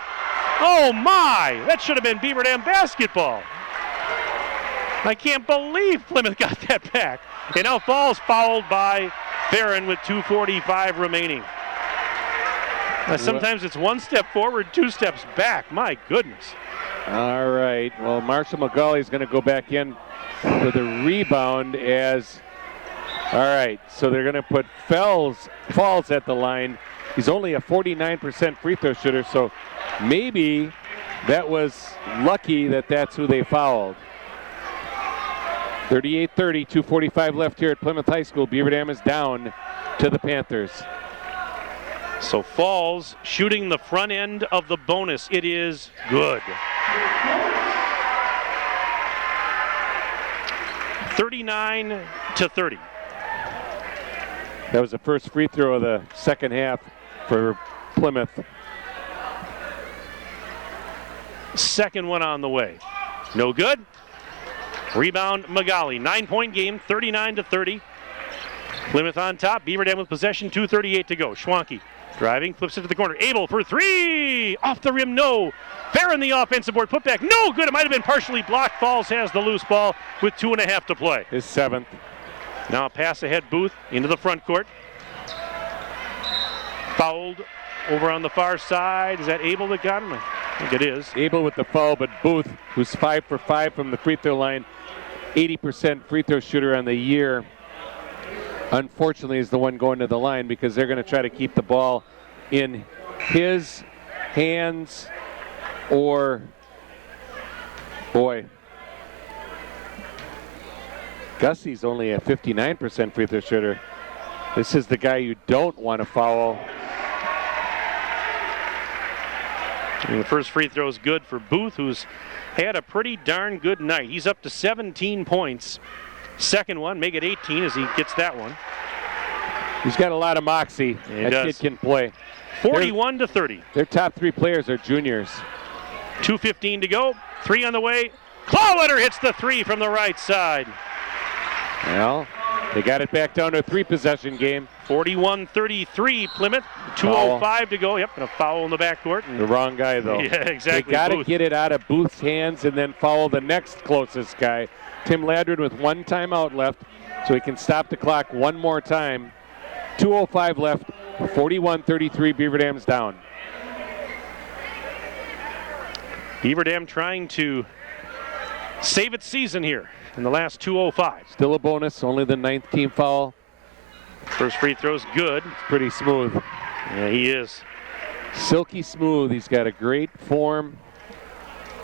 Oh, my. That should have been Beaver Dam basketball. I can't believe Plymouth got that back. And now Falls fouled by Farron with 2:45 remaining. Sometimes it's one step forward, two steps back. My goodness. All right. Well, Marshall McGauley is going to go back in for the rebound as. All right. So they're going to put Falls at the line. He's only a 49% free throw shooter, so maybe that was lucky that that's who they fouled. 38-30, 2:45 left here at Plymouth High School. Beaver Dam is down to the Panthers. So Falls shooting the front end of the bonus. It is good. 39-30. That was the first free throw of the second half for Plymouth. Second one on the way. No good. Rebound Magali. 9-point game, 39-30. Plymouth on top. Beaver Dam with possession, 2:38 to go. Schwanke driving, flips it to the corner. Abel for three. Off the rim, no. Farron the offensive board. Put back, no good. It might have been partially blocked. Falls has the loose ball with 2.5 to play. His seventh. Now a pass ahead, Booth into the front court. Fouled over on the far side. Is that Abel that got him? I think it is. Abel with the foul, but Booth, who's 5 for 5 from the free throw line, 80% free throw shooter on the year, unfortunately is the one going to the line, because they're going to try to keep the ball in his hands, or, boy, Gussie's only a 59% free throw shooter. This is the guy you don't want to foul. And the first free throw is good for Booth, who's had a pretty darn good night. He's up to 17 points. Second one, make it 18 as he gets that one. He's got a lot of moxie. He that does. kid can play. 41-30. Their top three players are juniors. 2:15 to go. Three on the way. Clawletter hits the three from the right side. Well, they got it back down to a three-possession game. 41-33 Plymouth. 2:05 to go. Yep, and a foul in the backcourt. The wrong guy, though. Yeah, exactly. They got to Booth. get it out of Booth's hands and then foul the next closest guy. Tim Ladrid with one timeout left, so he can stop the clock one more time. 2:05 left. 41-33. Beaver Dam's down. Beaver Dam trying to save its season here in the last 2:05. Still a bonus, only the 9th team foul. First free throw's good. It's pretty smooth. Yeah, he is. Silky smooth. He's got a great form,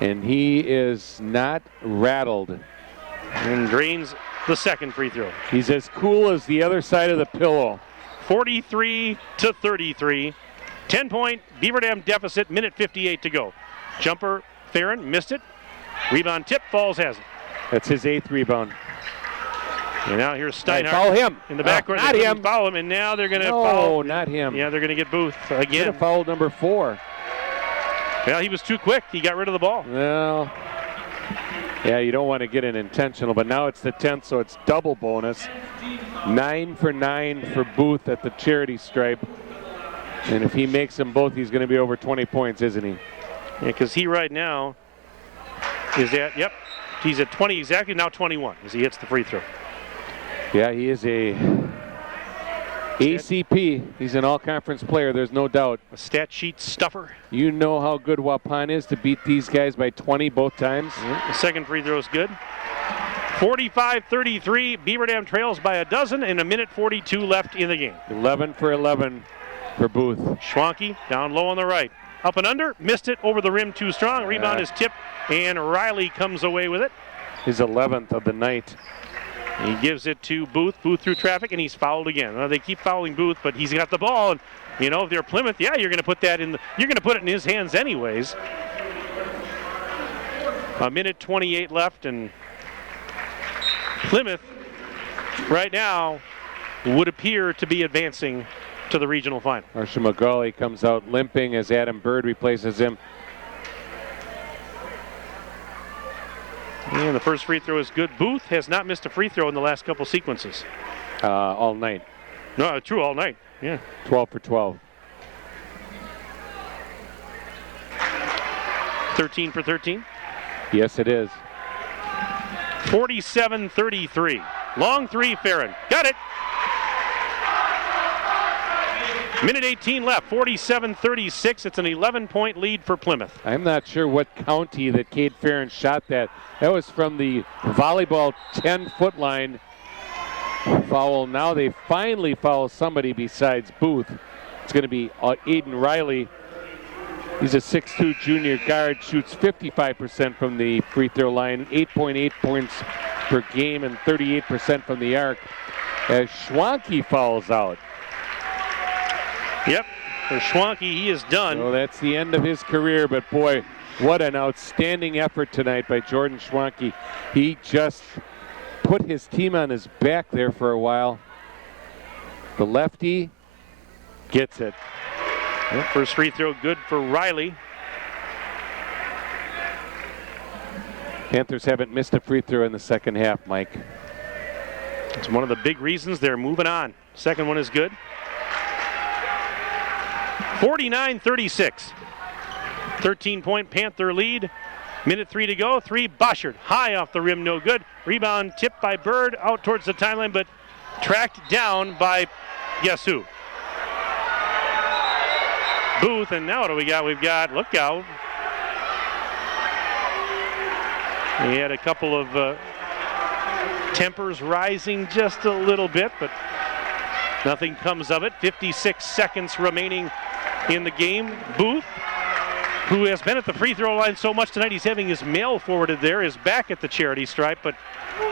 and he is not rattled. And drains the second free throw. He's as cool as the other side of the pillow. 43-33. 10-point Beaver Dam deficit, minute 58 to go. Jumper, Farron missed it. Rebound tip, Falls has it. That's his 8th rebound. And now here's Steinhardt. Foul him. In the backcourt. Not they him. Foul him, and now they're going to No, foul. not him. Yeah, they're going to get Booth Should again. have fouled number 4. Well, he was too quick. He got rid of the ball. Well, yeah, you don't want to get an intentional, but now it's the 10th, so it's double bonus. 9 for 9 for Booth at the charity stripe. And if he makes them both, he's going to be over 20 points, isn't he? Yeah, because he right now is at, yep, he's at 20 exactly, now 21 as he hits the free throw. Yeah, he is a ACP. He's an all-conference player, there's no doubt. A stat sheet stuffer. You know how good Waupun is to beat these guys by 20 both times. The second free throw is good. 45-33, Beaver Dam trails by a dozen and a minute 42 left in the game. 11 for 11 for Booth. Schwanke down low on the right. Up and under, missed it over the rim too strong. Rebound is tipped, and Riley comes away with it. His 11th of the night. He gives it to Booth. Booth through traffic, and he's fouled again. Well, they keep fouling Booth, but he's got the ball. And you know, if they're Plymouth, yeah, you're going to put that in. You're going to put it in his hands anyways. A minute 28 left, and Plymouth right now would appear to be advancing to the regional final. Marshall McGauley comes out limping as Adam Bird replaces him. And the first free throw is good. Booth has not missed a free throw in the last couple sequences. All night. No, true, all night. Yeah. 12 for 12. 13 for 13. Yes, it is. 47-33. Long three, Farron. Got it. Minute 18 left. 47-36. It's an 11-point lead for Plymouth. I'm not sure what county that Cade Farron shot that. That was from the volleyball 10-foot line. Foul. Now they finally foul somebody besides Booth. It's going to be Aiden Riley. He's a 6'2 junior guard, shoots 55% from the free throw line, 8.8 points per game, and 38% from the arc. As Schwanke fouls out. Yep, for Schwanke, he is done. So that's the end of his career, but boy, what an outstanding effort tonight by Jordan Schwanke. He just put his team on his back there for a while. The lefty gets it. Yep, first free throw good for Riley. Panthers haven't missed a free throw in the second half, Mike. It's one of the big reasons they're moving on. Second one is good. 49-36. 13-point Panther lead. Minute 3 to go. 3, Boschert. High off the rim, no good. Rebound tipped by Bird out towards the timeline, but tracked down by, guess who? Booth, and now what do we got? We've got, look out. He had a couple of tempers rising just a little bit, but nothing comes of it. 56 seconds remaining in the game. Booth, who has been at the free throw line so much tonight, he's having his mail forwarded there, is back at the charity stripe, but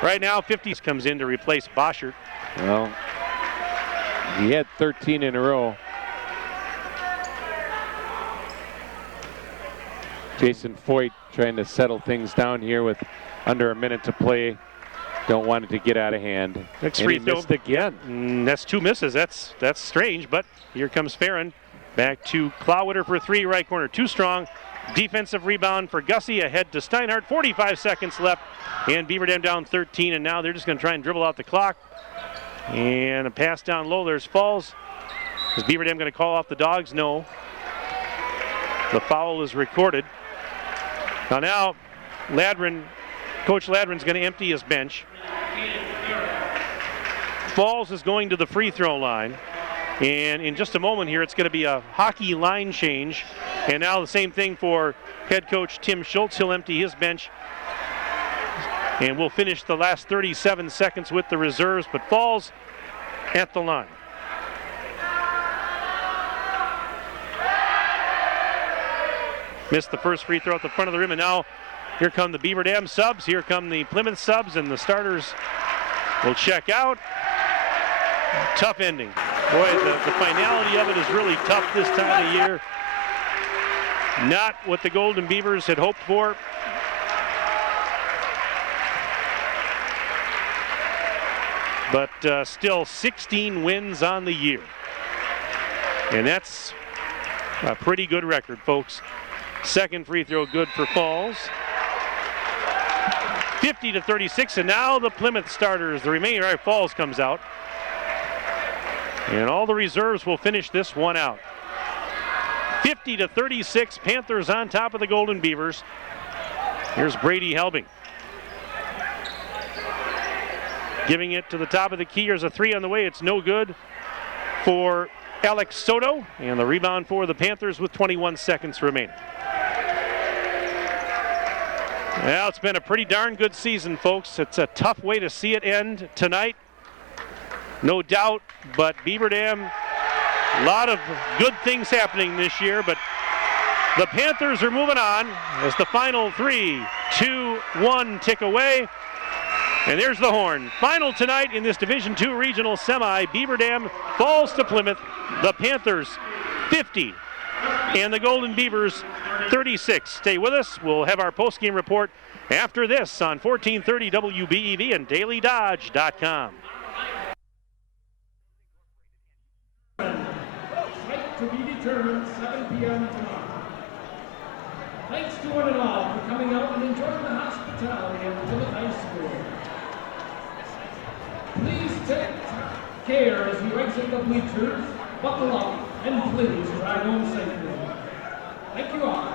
right now 50 comes in to replace Boschert. Well, he had 13 in a row. Jason Foyt trying to settle things down here with under a minute to play. Don't want it to get out of hand. Next and free he throw missed again. That's 2 misses. That's strange, but here comes Farron. Back to Clawwitter for 3, right corner. Too strong. Defensive rebound for Gussie, ahead to Steinhardt. 45 seconds left, and Beaver Dam down 13, and now they're just going to try and dribble out the clock. And a pass down low. There's Falls. Is Beaver Dam going to call off the Dogs? No. The foul is recorded. Now Ladrin, Coach Ladrin's going to empty his bench. Falls is going to the free throw line. And in just a moment here, it's going to be a hockey line change. And now the same thing for head coach Tim Schultz. He'll empty his bench. And we'll finish the last 37 seconds with the reserves, but falls at the line. Missed the first free throw at the front of the rim, and now here come the Beaver Dam subs. Here come the Plymouth subs, and the starters will check out. Tough ending. Boy, the finality of it is really tough this time of year. Not what the Golden Beavers had hoped for. But still 16 wins on the year. And that's a pretty good record, folks. Second free throw good for Falls. 50-36, and now the Plymouth starters, the remaining, right, Falls comes out. And all the reserves will finish this one out. 50-36, Panthers on top of the Golden Beavers. Here's Brady Helbing. Giving it to the top of the key. Here's a three on the way. It's no good for Alex Soto. And the rebound for the Panthers with 21 seconds remaining. Well, it's been a pretty darn good season, folks. It's a tough way to see it end tonight, no doubt, but Beaver Dam, a lot of good things happening this year, but the Panthers are moving on as the final 3, 2, 1 tick away. And there's the horn. Final tonight in this Division II Regional Semi. Beaver Dam falls to Plymouth. The Panthers 50 and the Golden Beavers 36. Stay with us. We'll have our post-game report after this on 1430 WBEV and DailyDodge.com. Site to be determined 7 p.m. tomorrow. Thanks to one and all for coming out and enjoying the hospitality of Plymouth High School. Please take care as you exit the bleachers, buckle up, and please ride home safely. Thank you all.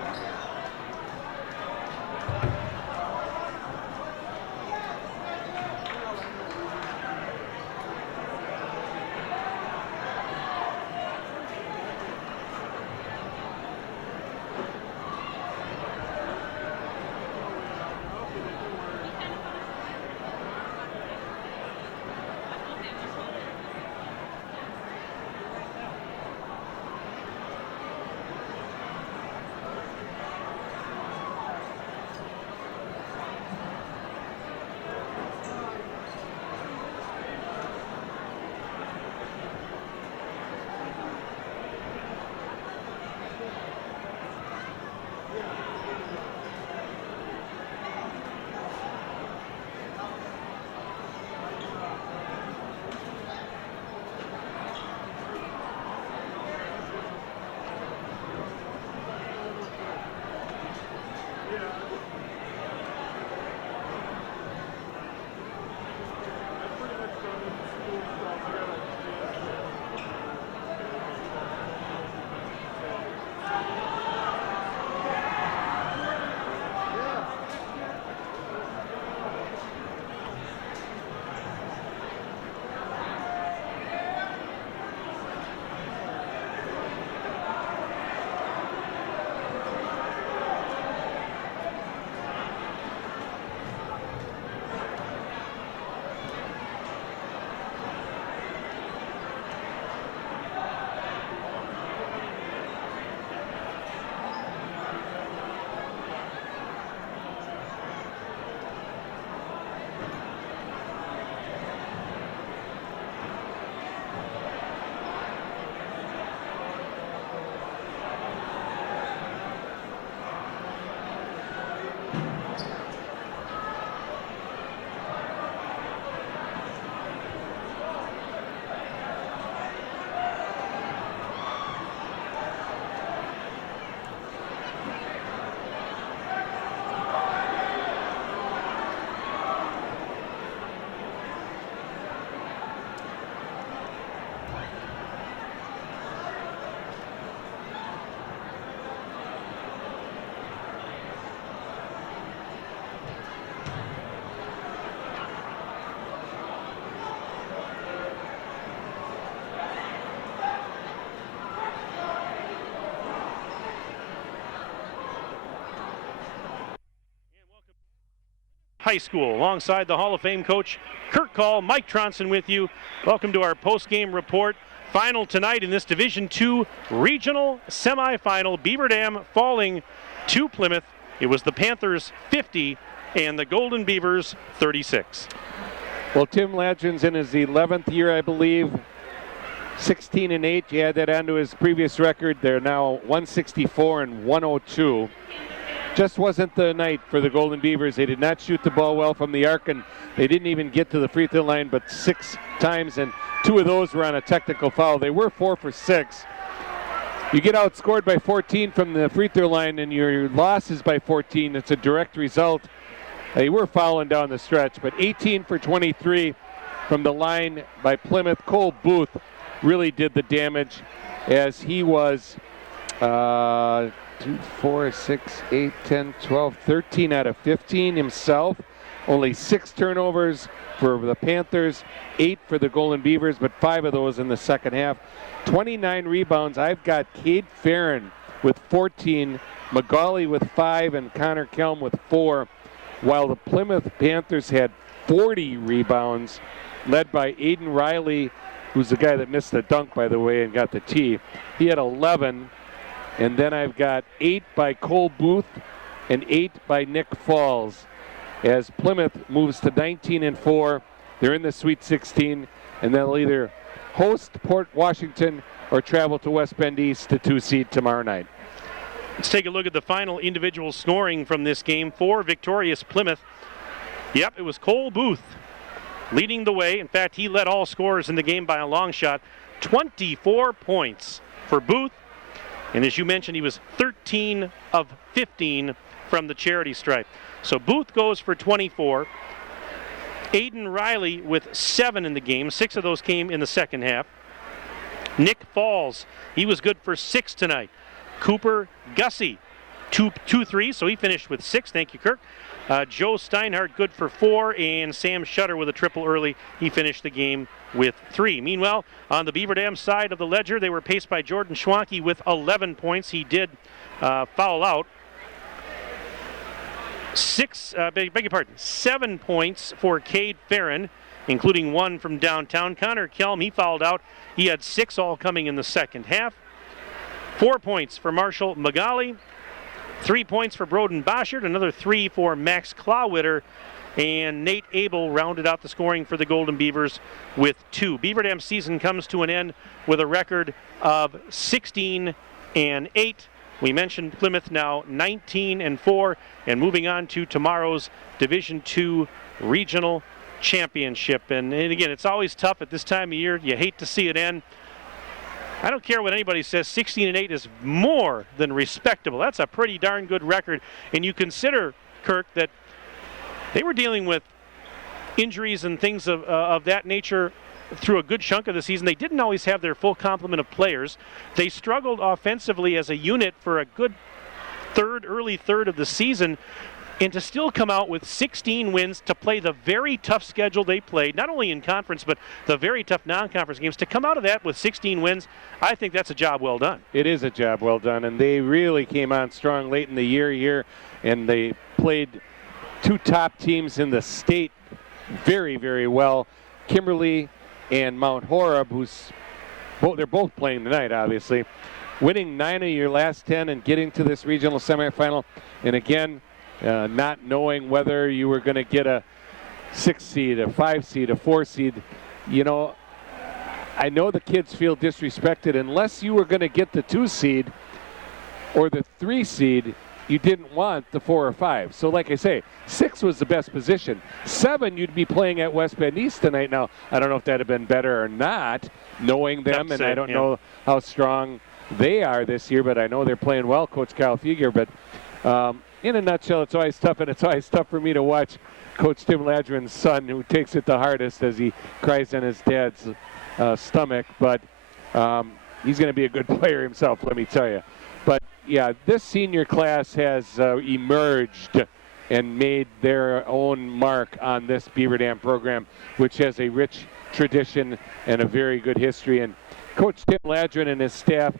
High School. Alongside the Hall of Fame coach Kirk Call, Mike Tronson with you. Welcome to our post-game report. Final tonight in this Division II Regional Semifinal. Beaver Dam falling to Plymouth. It was the Panthers 50 and the Golden Beavers 36. Well, Tim Ladgen's in his 11th year, I believe. 16-8. You add that onto his previous record. They're now 164 and 102. Just wasn't the night for the Golden Beavers. They did not shoot the ball well from the arc, and they didn't even get to the free throw line but 6 times, and 2 of those were on a technical foul. They were 4 for 6. You get outscored by 14 from the free throw line, and your loss is by 14. It's a direct result. They were fouling down the stretch, but 18 for 23 from the line by Plymouth. Cole Booth really did the damage, as he was 2, 4, 6, 8, 10, 12, 13 out of 15 himself. Only 6 turnovers for the Panthers, 8 for the Golden Beavers, but 5 of those in the second half. 29 rebounds. I've got Cade Farron with 14, Magali with 5, and Connor Kelm with 4, while the Plymouth Panthers had 40 rebounds, led by Aiden Riley, who's the guy that missed the dunk, by the way, and got the tee. He had 11, and then I've got 8 by Cole Booth and 8 by Nick Falls. As Plymouth moves to 19-4, they're in the Sweet 16, and they'll either host Port Washington or travel to West Bend East to 2 seed tomorrow night. Let's take a look at the final individual scoring from this game for victorious Plymouth. Yep, it was Cole Booth leading the way. In fact, he led all scorers in the game by a long shot. 24 points for Booth. And as you mentioned, he was 13 of 15 from the charity stripe. So Booth goes for 24. Aiden Riley with 7 in the game. 6 of those came in the second half. Nick Falls, he was good for 6 tonight. Cooper Gussie, 2 threes, so he finished with 6. Thank you, Kirk. Joe Steinhardt, good for 4, and Sam Shutter with a triple early. He finished the game with 3. Meanwhile, on the Beaver Dam side of the ledger, they were paced by Jordan Schwanke with 11 points. He did foul out. 7 points for Cade Farron, including 1 from downtown. Connor Kelm, he fouled out. He had 6 all coming in the second half. 4 points for Marshall Magali. 3 points for Broden Boschert. Another 3 for Max Clawitter. And Nate Abel rounded out the scoring for the Golden Beavers with 2. Beaver Dam season comes to an end with a record of 16-8. We mentioned Plymouth now 19-4, and moving on to tomorrow's Division II Regional Championship. And again, it's always tough at this time of year. You hate to see it end. I don't care what anybody says, 16-8 is more than respectable. That's a pretty darn good record. And you consider, Kirk, that they were dealing with injuries and things of that nature through a good chunk of the season. They didn't always have their full complement of players. They struggled offensively as a unit for a good early third of the season. And to still come out with 16 wins, to play the very tough schedule they played, not only in conference, but the very tough non-conference games, to come out of that with 16 wins, I think that's a job well done. It is a job well done, and they really came on strong late in the year here, and they played 2 top teams in the state very, very well. Kimberly and Mount Horeb, they're both playing tonight, obviously, winning 9 of your last 10 and getting to this regional semifinal. And again, not knowing whether you were going to get a 6 seed, a 5 seed, a 4 seed. You know, I know the kids feel disrespected. Unless you were going to get the 2 seed or the 3 seed, you didn't want the 4 or 5. So like I say, 6 was the best position. 7, you'd be playing at West Bend East tonight. Now, I don't know if that had been better or not, knowing them, and I don't know how strong they are this year, but I know they're playing well, Coach Kyle Fugger. But in a nutshell, it's always tough, and it's always tough for me to watch Coach Tim Ladgren's son, who takes it the hardest as he cries on his dad's stomach. But he's going to be a good player himself, let me tell you. But, yeah, this senior class has emerged and made their own mark on this Beaver Dam program, which has a rich tradition and a very good history. And Coach Tim Ladgren and his staff,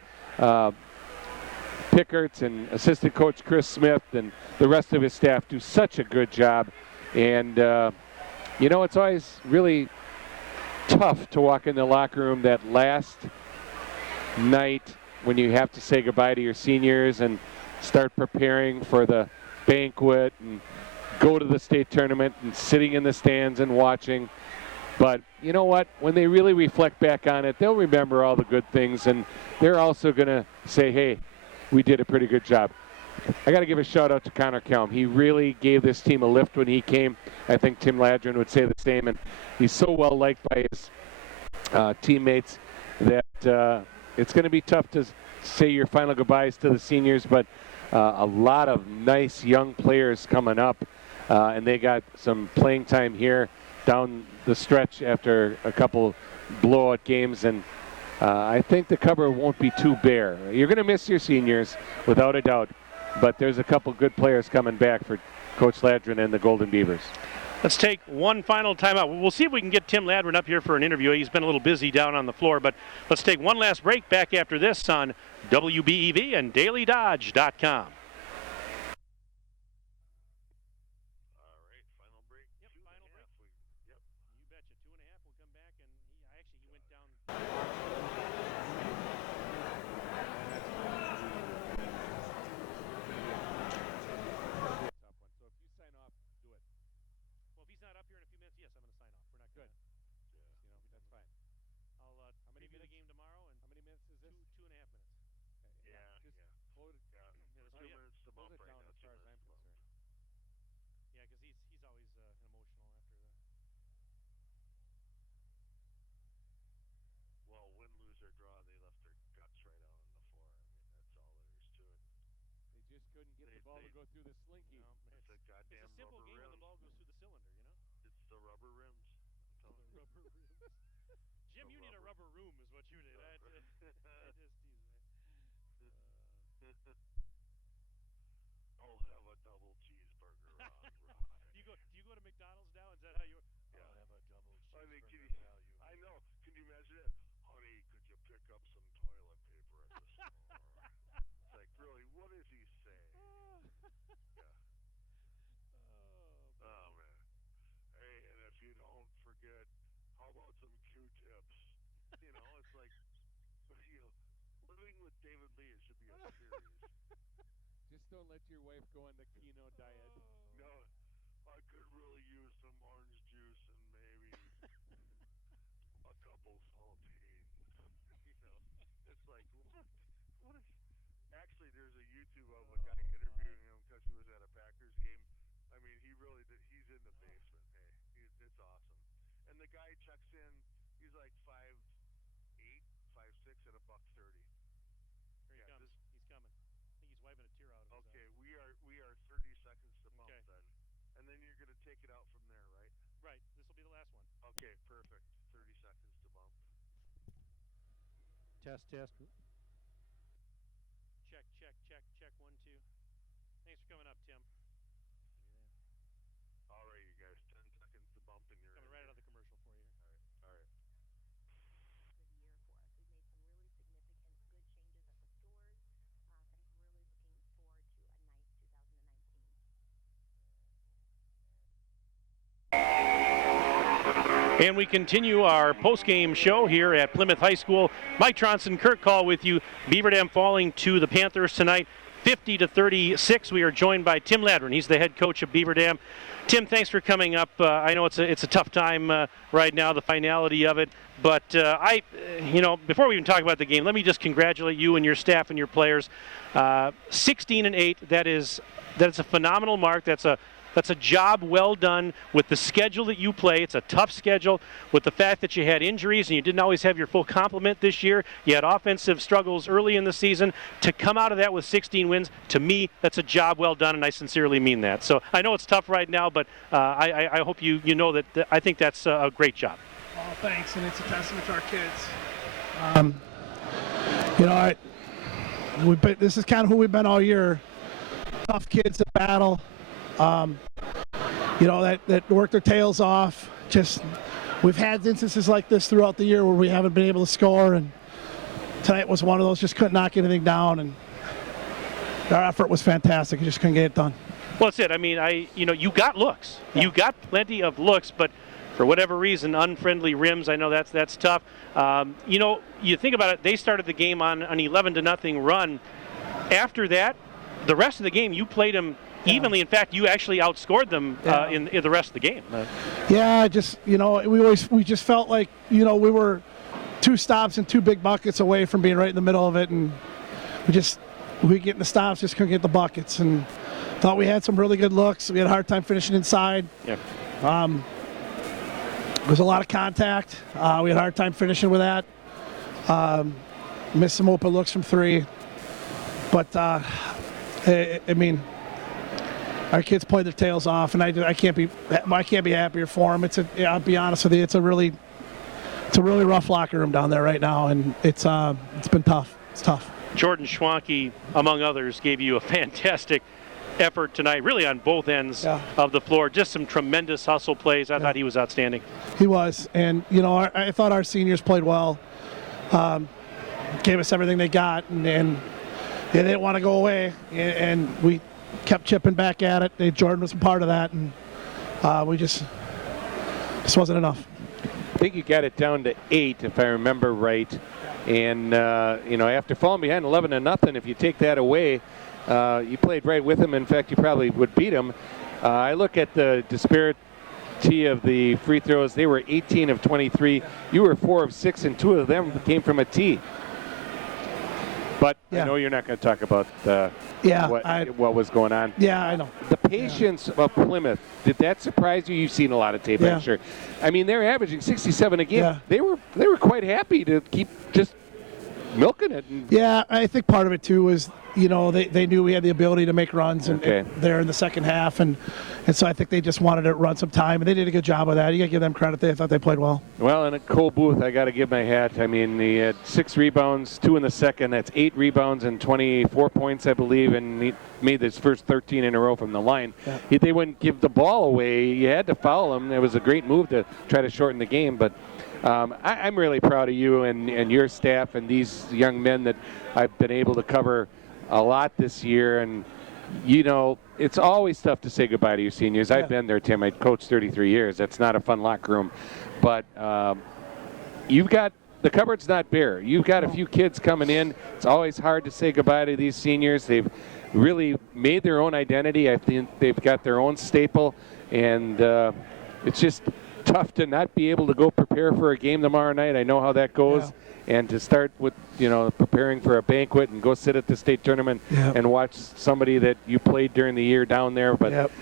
Pickards and assistant coach Chris Smith and the rest of his staff do such a good job And, you know, it's always really tough to walk in the locker room that last night when you have to say goodbye to your seniors and start preparing for the banquet and go to the state tournament and sitting in the stands and watching. But you know what? When they really reflect back on it, they'll remember all the good things, and they're also going to say, hey, we did a pretty good job. I got to give a shout out to Connor Kelm. He really gave this team a lift when he came. I think Tim Ladron would say the same, and he's so well liked by his teammates that it's going to be tough to say your final goodbyes to the seniors, but a lot of nice young players coming up, and they got some playing time here down the stretch after a couple blowout games, and I think the cupboard won't be too bare. You're going to miss your seniors, without a doubt, but there's a couple good players coming back for Coach Ladron and the Golden Beavers. Let's take one final timeout. We'll see if we can get Tim Ladron up here for an interview. He's been a little busy down on the floor, but let's take one last break. Back after this on WBEV and DailyDodge.com. Couldn't get the ball to go through the slinky. No, it's a goddamn it's a simple rubber game rim. when the ball goes through the cylinder, you know? It's the rubber rims. Rubber rims. Jim, you need a rubber room is what you need. I just tease me. I'll have a double cheeseburger on rye. Do you go to McDonald's now? Is that how you? Yeah. I'll have a double cheeseburger. I mean, I know. Can you imagine it? Honey, could you pick up some toilet paper at the store? It's like, really, what is he saying? Yeah. Oh, man. Hey, and if you don't forget, how about some Q-tips? You know, it's like, living with David Lee, it should be a series. Just don't let your wife go on the keto diet. No, I could really use some orange juice and maybe a couple saltines. You know, it's like, what is... Actually, there's a YouTube of a guy interviewing him because he was at a Packers game. I mean, he really did. He's in the basement. Hey, it's awesome. And the guy checks in. He's like 5'8", 5'6", and $130. Here he comes. He's coming. I think he's wiping a tear out of his Okay, eye. we are 30 seconds to bump then, and then you're gonna take it out from there, right? Right. This will be the last one. Okay, perfect. 30 seconds to bump. Test. Check. 1, 2. Thanks for coming up, Tim. All right, you guys. 10 seconds to bump, and you're coming right out of the commercial for you. All right. And we continue our post-game show here at Plymouth High School. Mike Tronson, Kurt Call with you. Beaver Dam falling to the Panthers tonight, 50-36. We are joined by Tim Ladron. He's the head coach of Beaver Dam. Tim, thanks for coming up. I know it's a tough time right now, the finality of it. But before we even talk about the game, let me just congratulate you and your staff and your players. 16-8. That is a phenomenal mark. That's a job well done with the schedule that you play. It's a tough schedule with the fact that you had injuries and you didn't always have your full complement this year. You had offensive struggles early in the season. To come out of that with 16 wins, to me, that's a job well done, and I sincerely mean that. So I know it's tough right now, but I hope you know that I think that's a great job. Oh, thanks, and it's a testament to our kids. This is kind of who we've been all year. Tough kids to battle. That work their tails off. We've had instances like this throughout the year where we haven't been able to score, and tonight was one of those. Just couldn't knock anything down, and our effort was fantastic. We just couldn't get it done. Well, that's it. I mean, you got looks. Yeah. You got plenty of looks, but for whatever reason, unfriendly rims. I know that's tough. You think about it. They started the game on an 11-0 run. After that, the rest of the game, you played them evenly. In fact, you actually outscored them in the rest of the game. Yeah, just we just felt like we were 2 stops and 2 big buckets away from being right in the middle of it, and we getting the stops, just couldn't get the buckets, and thought we had some really good looks. We had a hard time finishing inside. Yeah. There was a lot of contact. We had a hard time finishing with that. Missed some open looks from 3, but I mean, our kids played their tails off, and I can't be happier for them. I'll be honest with you, it's a really rough locker room down there right now, and it's been tough. It's tough. Jordan Schwanke, among others, gave you a fantastic effort tonight, really on both ends of the floor. Just some tremendous hustle plays. I thought he was outstanding. He was, and I thought our seniors played well. Gave us everything they got, and they didn't want to go away, and we kept chipping back at it. Jordan was a part of that, and we just wasn't enough. I think you got it down to 8, if I remember right. And after falling behind 11-0, if you take that away, you played right with them. In fact, you probably would beat them. I look at the disparity of the free throws. They were 18 of 23. You were 4 of 6, and 2 of them came from a tee. But I know you're not going to talk about what was going on. Yeah, I know. The patience of Plymouth, did that surprise you? You've seen a lot of tape, I'm sure. I mean, they're averaging 67 a game. Yeah. They were quite happy to keep just milking it. Yeah, I think part of it too was they knew we had the ability to make runs and there in the second half, and so I think they just wanted to run some time, and they did a good job of that. You got to give them credit. They thought they played well. Well, and at Cole Booth, I got to give my hat. I mean, he had 6 rebounds, 2 in the second. That's 8 rebounds and 24 points, I believe, and he made his first 13 in a row from the line. Yeah. They wouldn't give the ball away. You had to foul him. It was a great move to try to shorten the game, but I'm really proud of you and your staff and these young men that I've been able to cover a lot this year. And it's always tough to say goodbye to your seniors. I've been there, Tim. I coached 33 years. That's not a fun locker room, but you've got the cupboard's not bare. You've got a few kids coming in. It's always hard to say goodbye to these seniors. They've really made their own identity. I think they've got their own staple, and it's just tough to not be able to go prepare for a game tomorrow night. I know how that goes. And to start with, preparing for a banquet and go sit at the state tournament and watch somebody that you played during the year down there. But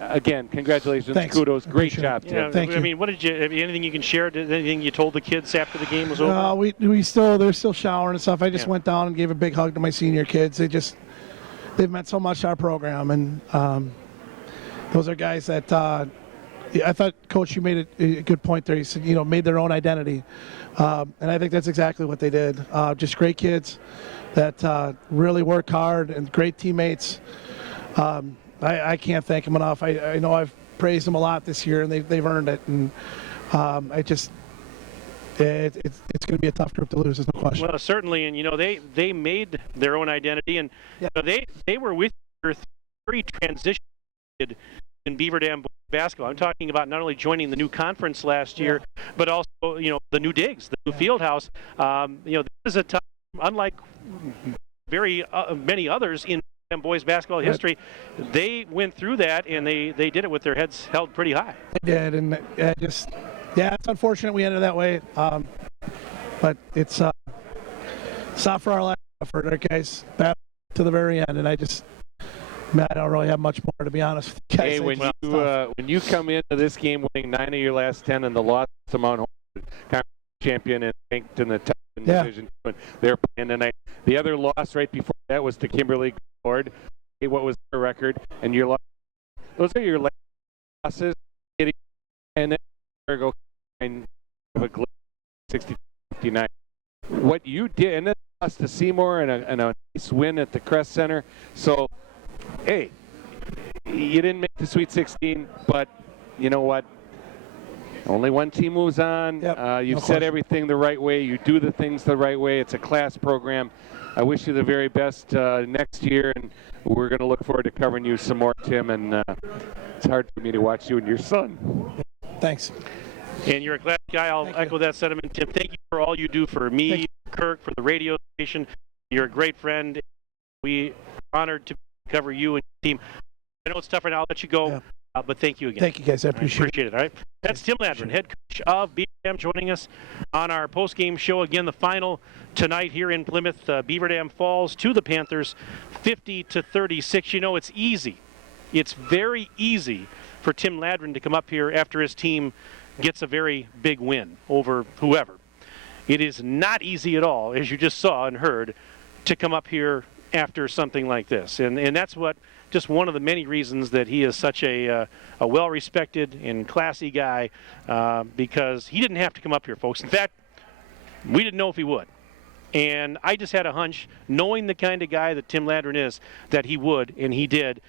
again, congratulations, Thanks. Kudos, great job, Tim. Yeah, Thank you. I mean, what did you? Anything you can share? Anything you told the kids after the game was over? They're still showering and stuff. I just went down and gave a big hug to my senior kids. They've meant so much to our program, and those are guys that. I thought, Coach, you made a good point there. You said, made their own identity. And I think that's exactly what they did. Just great kids that really work hard and great teammates. I can't thank them enough. I know I've praised them a lot this year, and they've earned it. And it's going to be a tough group to lose, there's no question. Well, certainly. And, they made their own identity. And they were with your 3 transition in Beaver Dam basketball. I'm talking about not only joining the new conference last year, but also, the new digs, the new field house. This is a time, unlike very many others in boys basketball history, they went through that, and they did it with their heads held pretty high. They did, and it's unfortunate we ended that way. But it's not for our last effort. Our guys battled to the very end, and I don't really have much more, to be honest with you guys. Hey, when you come into this game winning 9 of your last 10 and the loss to Mount Hope, conference champion and ranked in the top division, they're playing tonight. The other loss right before that was to Kimberly Gord. What was their record? And your loss. Those are your losses. And then go and have a 60-59. What you did, and then lost to Seymour and a nice win at the Crest Center. So. Hey, you didn't make the Sweet 16, but you know what? Only one team moves on. Yep, You've no said question. everything the right way. You do the things the right way. It's a class program. I wish you the very best next year, and we're going to look forward to covering you some more, Tim. And it's hard for me to watch you and your son. Thanks. And you're a class guy. I'll echo that sentiment, Tim. Thank you for all you do for me, Kirk, for the radio station. You're a great friend. We are honored to cover you and your team. I know it's tough right now. I'll let you go, but thank you again. Thank you, guys. I appreciate it. All right. That's Tim Ladron, head coach of Beaver Dam, joining us on our post-game show. Again, the final tonight here in Plymouth. Beaver Dam falls to the Panthers 50-36. You know, it's easy. It's very easy for Tim Ladron to come up here after his team gets a very big win over whoever. It is not easy at all, as you just saw and heard, to come up here after something like this. And that's what, just one of the many reasons that he is such a well-respected and classy guy, because he didn't have to come up here, folks. In fact, we didn't know if he would. And I just had a hunch, knowing the kind of guy that Tim Ladron is, that he would, and he did.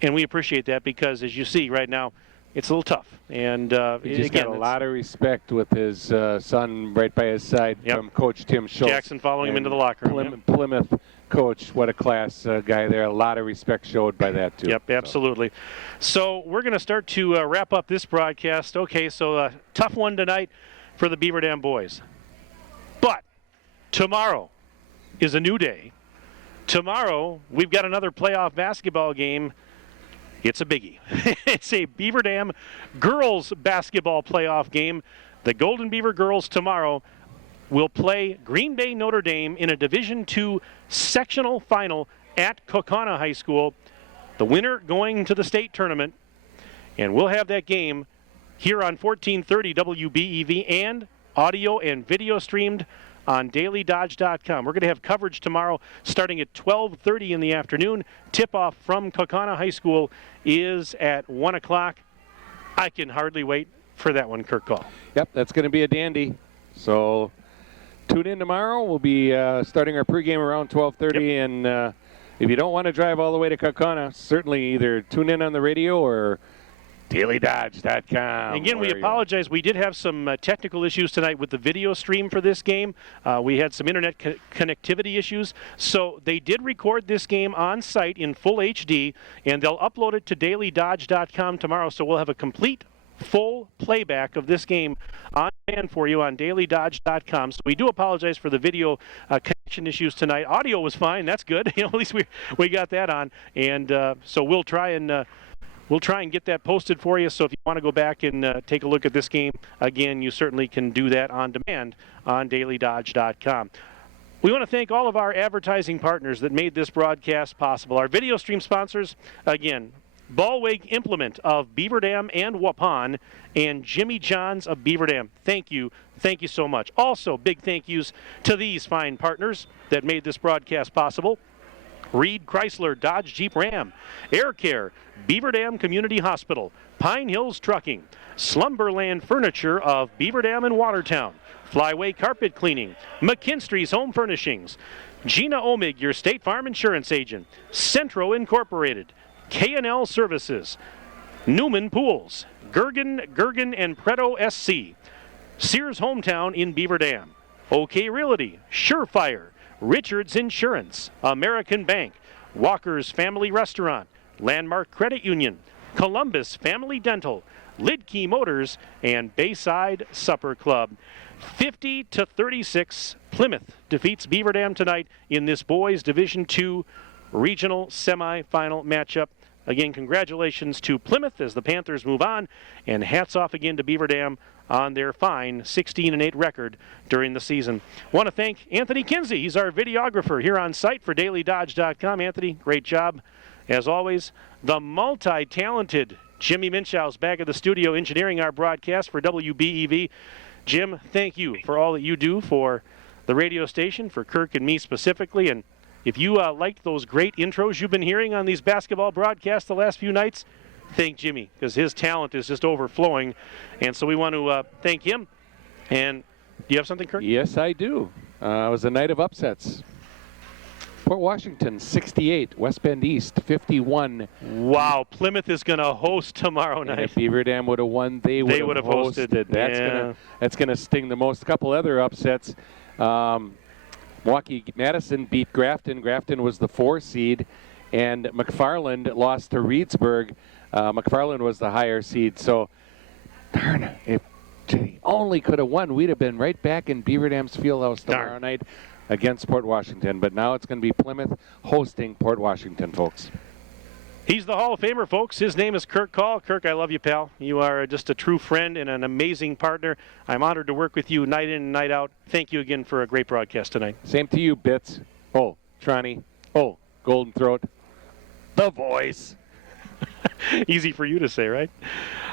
And we appreciate that because, as you see right now, it's a little tough. And He just got a lot of respect with his son right by his side from Coach Tim Schultz. Jackson following him into the locker room. Plymouth coach, what a class guy there. A lot of respect showed by that, too. Yep, absolutely. So we're going to start to wrap up this broadcast. Okay, so a tough one tonight for the Beaver Dam boys. But tomorrow is a new day. Tomorrow, we've got another playoff basketball game. It's a biggie. It's a Beaver Dam girls basketball playoff game. The Golden Beaver girls tomorrow will play Green Bay Notre Dame in a Division II sectional final at Kaukauna High School. The winner going to the state tournament. And we'll have that game here on 1430 WBEV and audio and video streamed on dailydodge.com. We're going to have coverage tomorrow starting at 12:30 in the afternoon. Tip-off from Kaukauna High School is at 1 o'clock. I can hardly wait for that one, Kirk Call. Yep, that's going to be a dandy. So tune in tomorrow. We'll be starting our pregame around 12:30. And if you don't want to drive all the way to Kaukauna, certainly either tune in on the radio or dailydodge.com. Again, we apologize. We did have some technical issues tonight with the video stream for this game. We had some internet connectivity issues. So they did record this game on site in full HD, and they'll upload it to dailydodge.com tomorrow. So we'll have a complete full playback of this game on demand for you on dailydodge.com. So we do apologize for the video connection issues tonight. Audio was fine. That's good. You know, at least we got that on. And so we'll try and get that posted for you. So if you want to go back and take a look at this game again, you certainly can do that on demand on dailydodge.com. We want to thank all of our advertising partners that made this broadcast possible. Our video stream sponsors, again, Ballweg Implement of Beaver Dam and Waupun, and Jimmy John's of Beaver Dam. Thank you. Thank you so much. Also, big thank yous to these fine partners that made this broadcast possible. Reed Chrysler Dodge Jeep Ram, Air Care, Beaver Dam Community Hospital, Pine Hills Trucking, Slumberland Furniture of Beaver Dam and Watertown, Flyway Carpet Cleaning, McKinstry's Home Furnishings, Gina Omig, your State Farm Insurance Agent, Centro Incorporated, K&L Services, Newman Pools, Gergen and Preto SC, Sears Hometown in Beaver Dam, OK Realty, Surefire, Richards Insurance, American Bank, Walker's Family Restaurant, Landmark Credit Union, Columbus Family Dental, Lidkey Motors, and Bayside Supper Club. 50-36, Plymouth defeats Beaver Dam tonight in this boys Division II regional semifinal matchup. Again, congratulations to Plymouth as the Panthers move on, and hats off again to Beaver Dam on their fine 16-8 record during the season. Want to thank Anthony Kinsey. He's our videographer here on site for dailydodge.com. Anthony, great job as always. The multi-talented Jimmy Minchow's back at the studio engineering our broadcast for WBEV. Jim, thank you for all that you do for the radio station, for Kirk and me specifically. And if you liked those great intros you've been hearing on these basketball broadcasts the last few nights, thank Jimmy, because his talent is just overflowing. And so we want to thank him. And do you have something, Kirk? Yes, I do. It was a night of upsets. Port Washington 68, West Bend East 51. Wow, Plymouth is going to host tomorrow And night. if Beaver Dam would have won, they would have hosted. That's gonna sting the most. A couple other upsets. Milwaukee Madison beat Grafton. Grafton was the 4 seed, and McFarland lost to Reedsburg. McFarland was the higher seed. So, darn, if they only could have won, we'd have been right back in Beaver Dam's Fieldhouse tomorrow night against Port Washington. But now it's going to be Plymouth hosting Port Washington, folks. He's the Hall of Famer, folks. His name is Kirk Call. Kirk, I love you, pal. You are just a true friend and an amazing partner. I'm honored to work with you night in and night out. Thank you again for a great broadcast tonight. Same to you, Bits. Oh, Tronny. Oh, Golden Throat. The voice. Easy for you to say, right?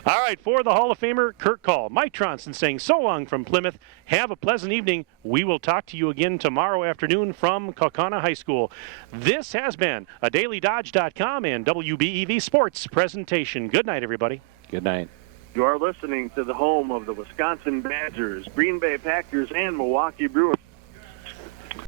All right, for the Hall of Famer, Kirk Call. Mike Tronson saying so long from Plymouth. Have a pleasant evening. We will talk to you again tomorrow afternoon from Kaukauna High School. This has been a DailyDodge.com and WBEV Sports presentation. Good night, everybody. Good night. You are listening to the home of the Wisconsin Badgers, Green Bay Packers, and Milwaukee Brewers.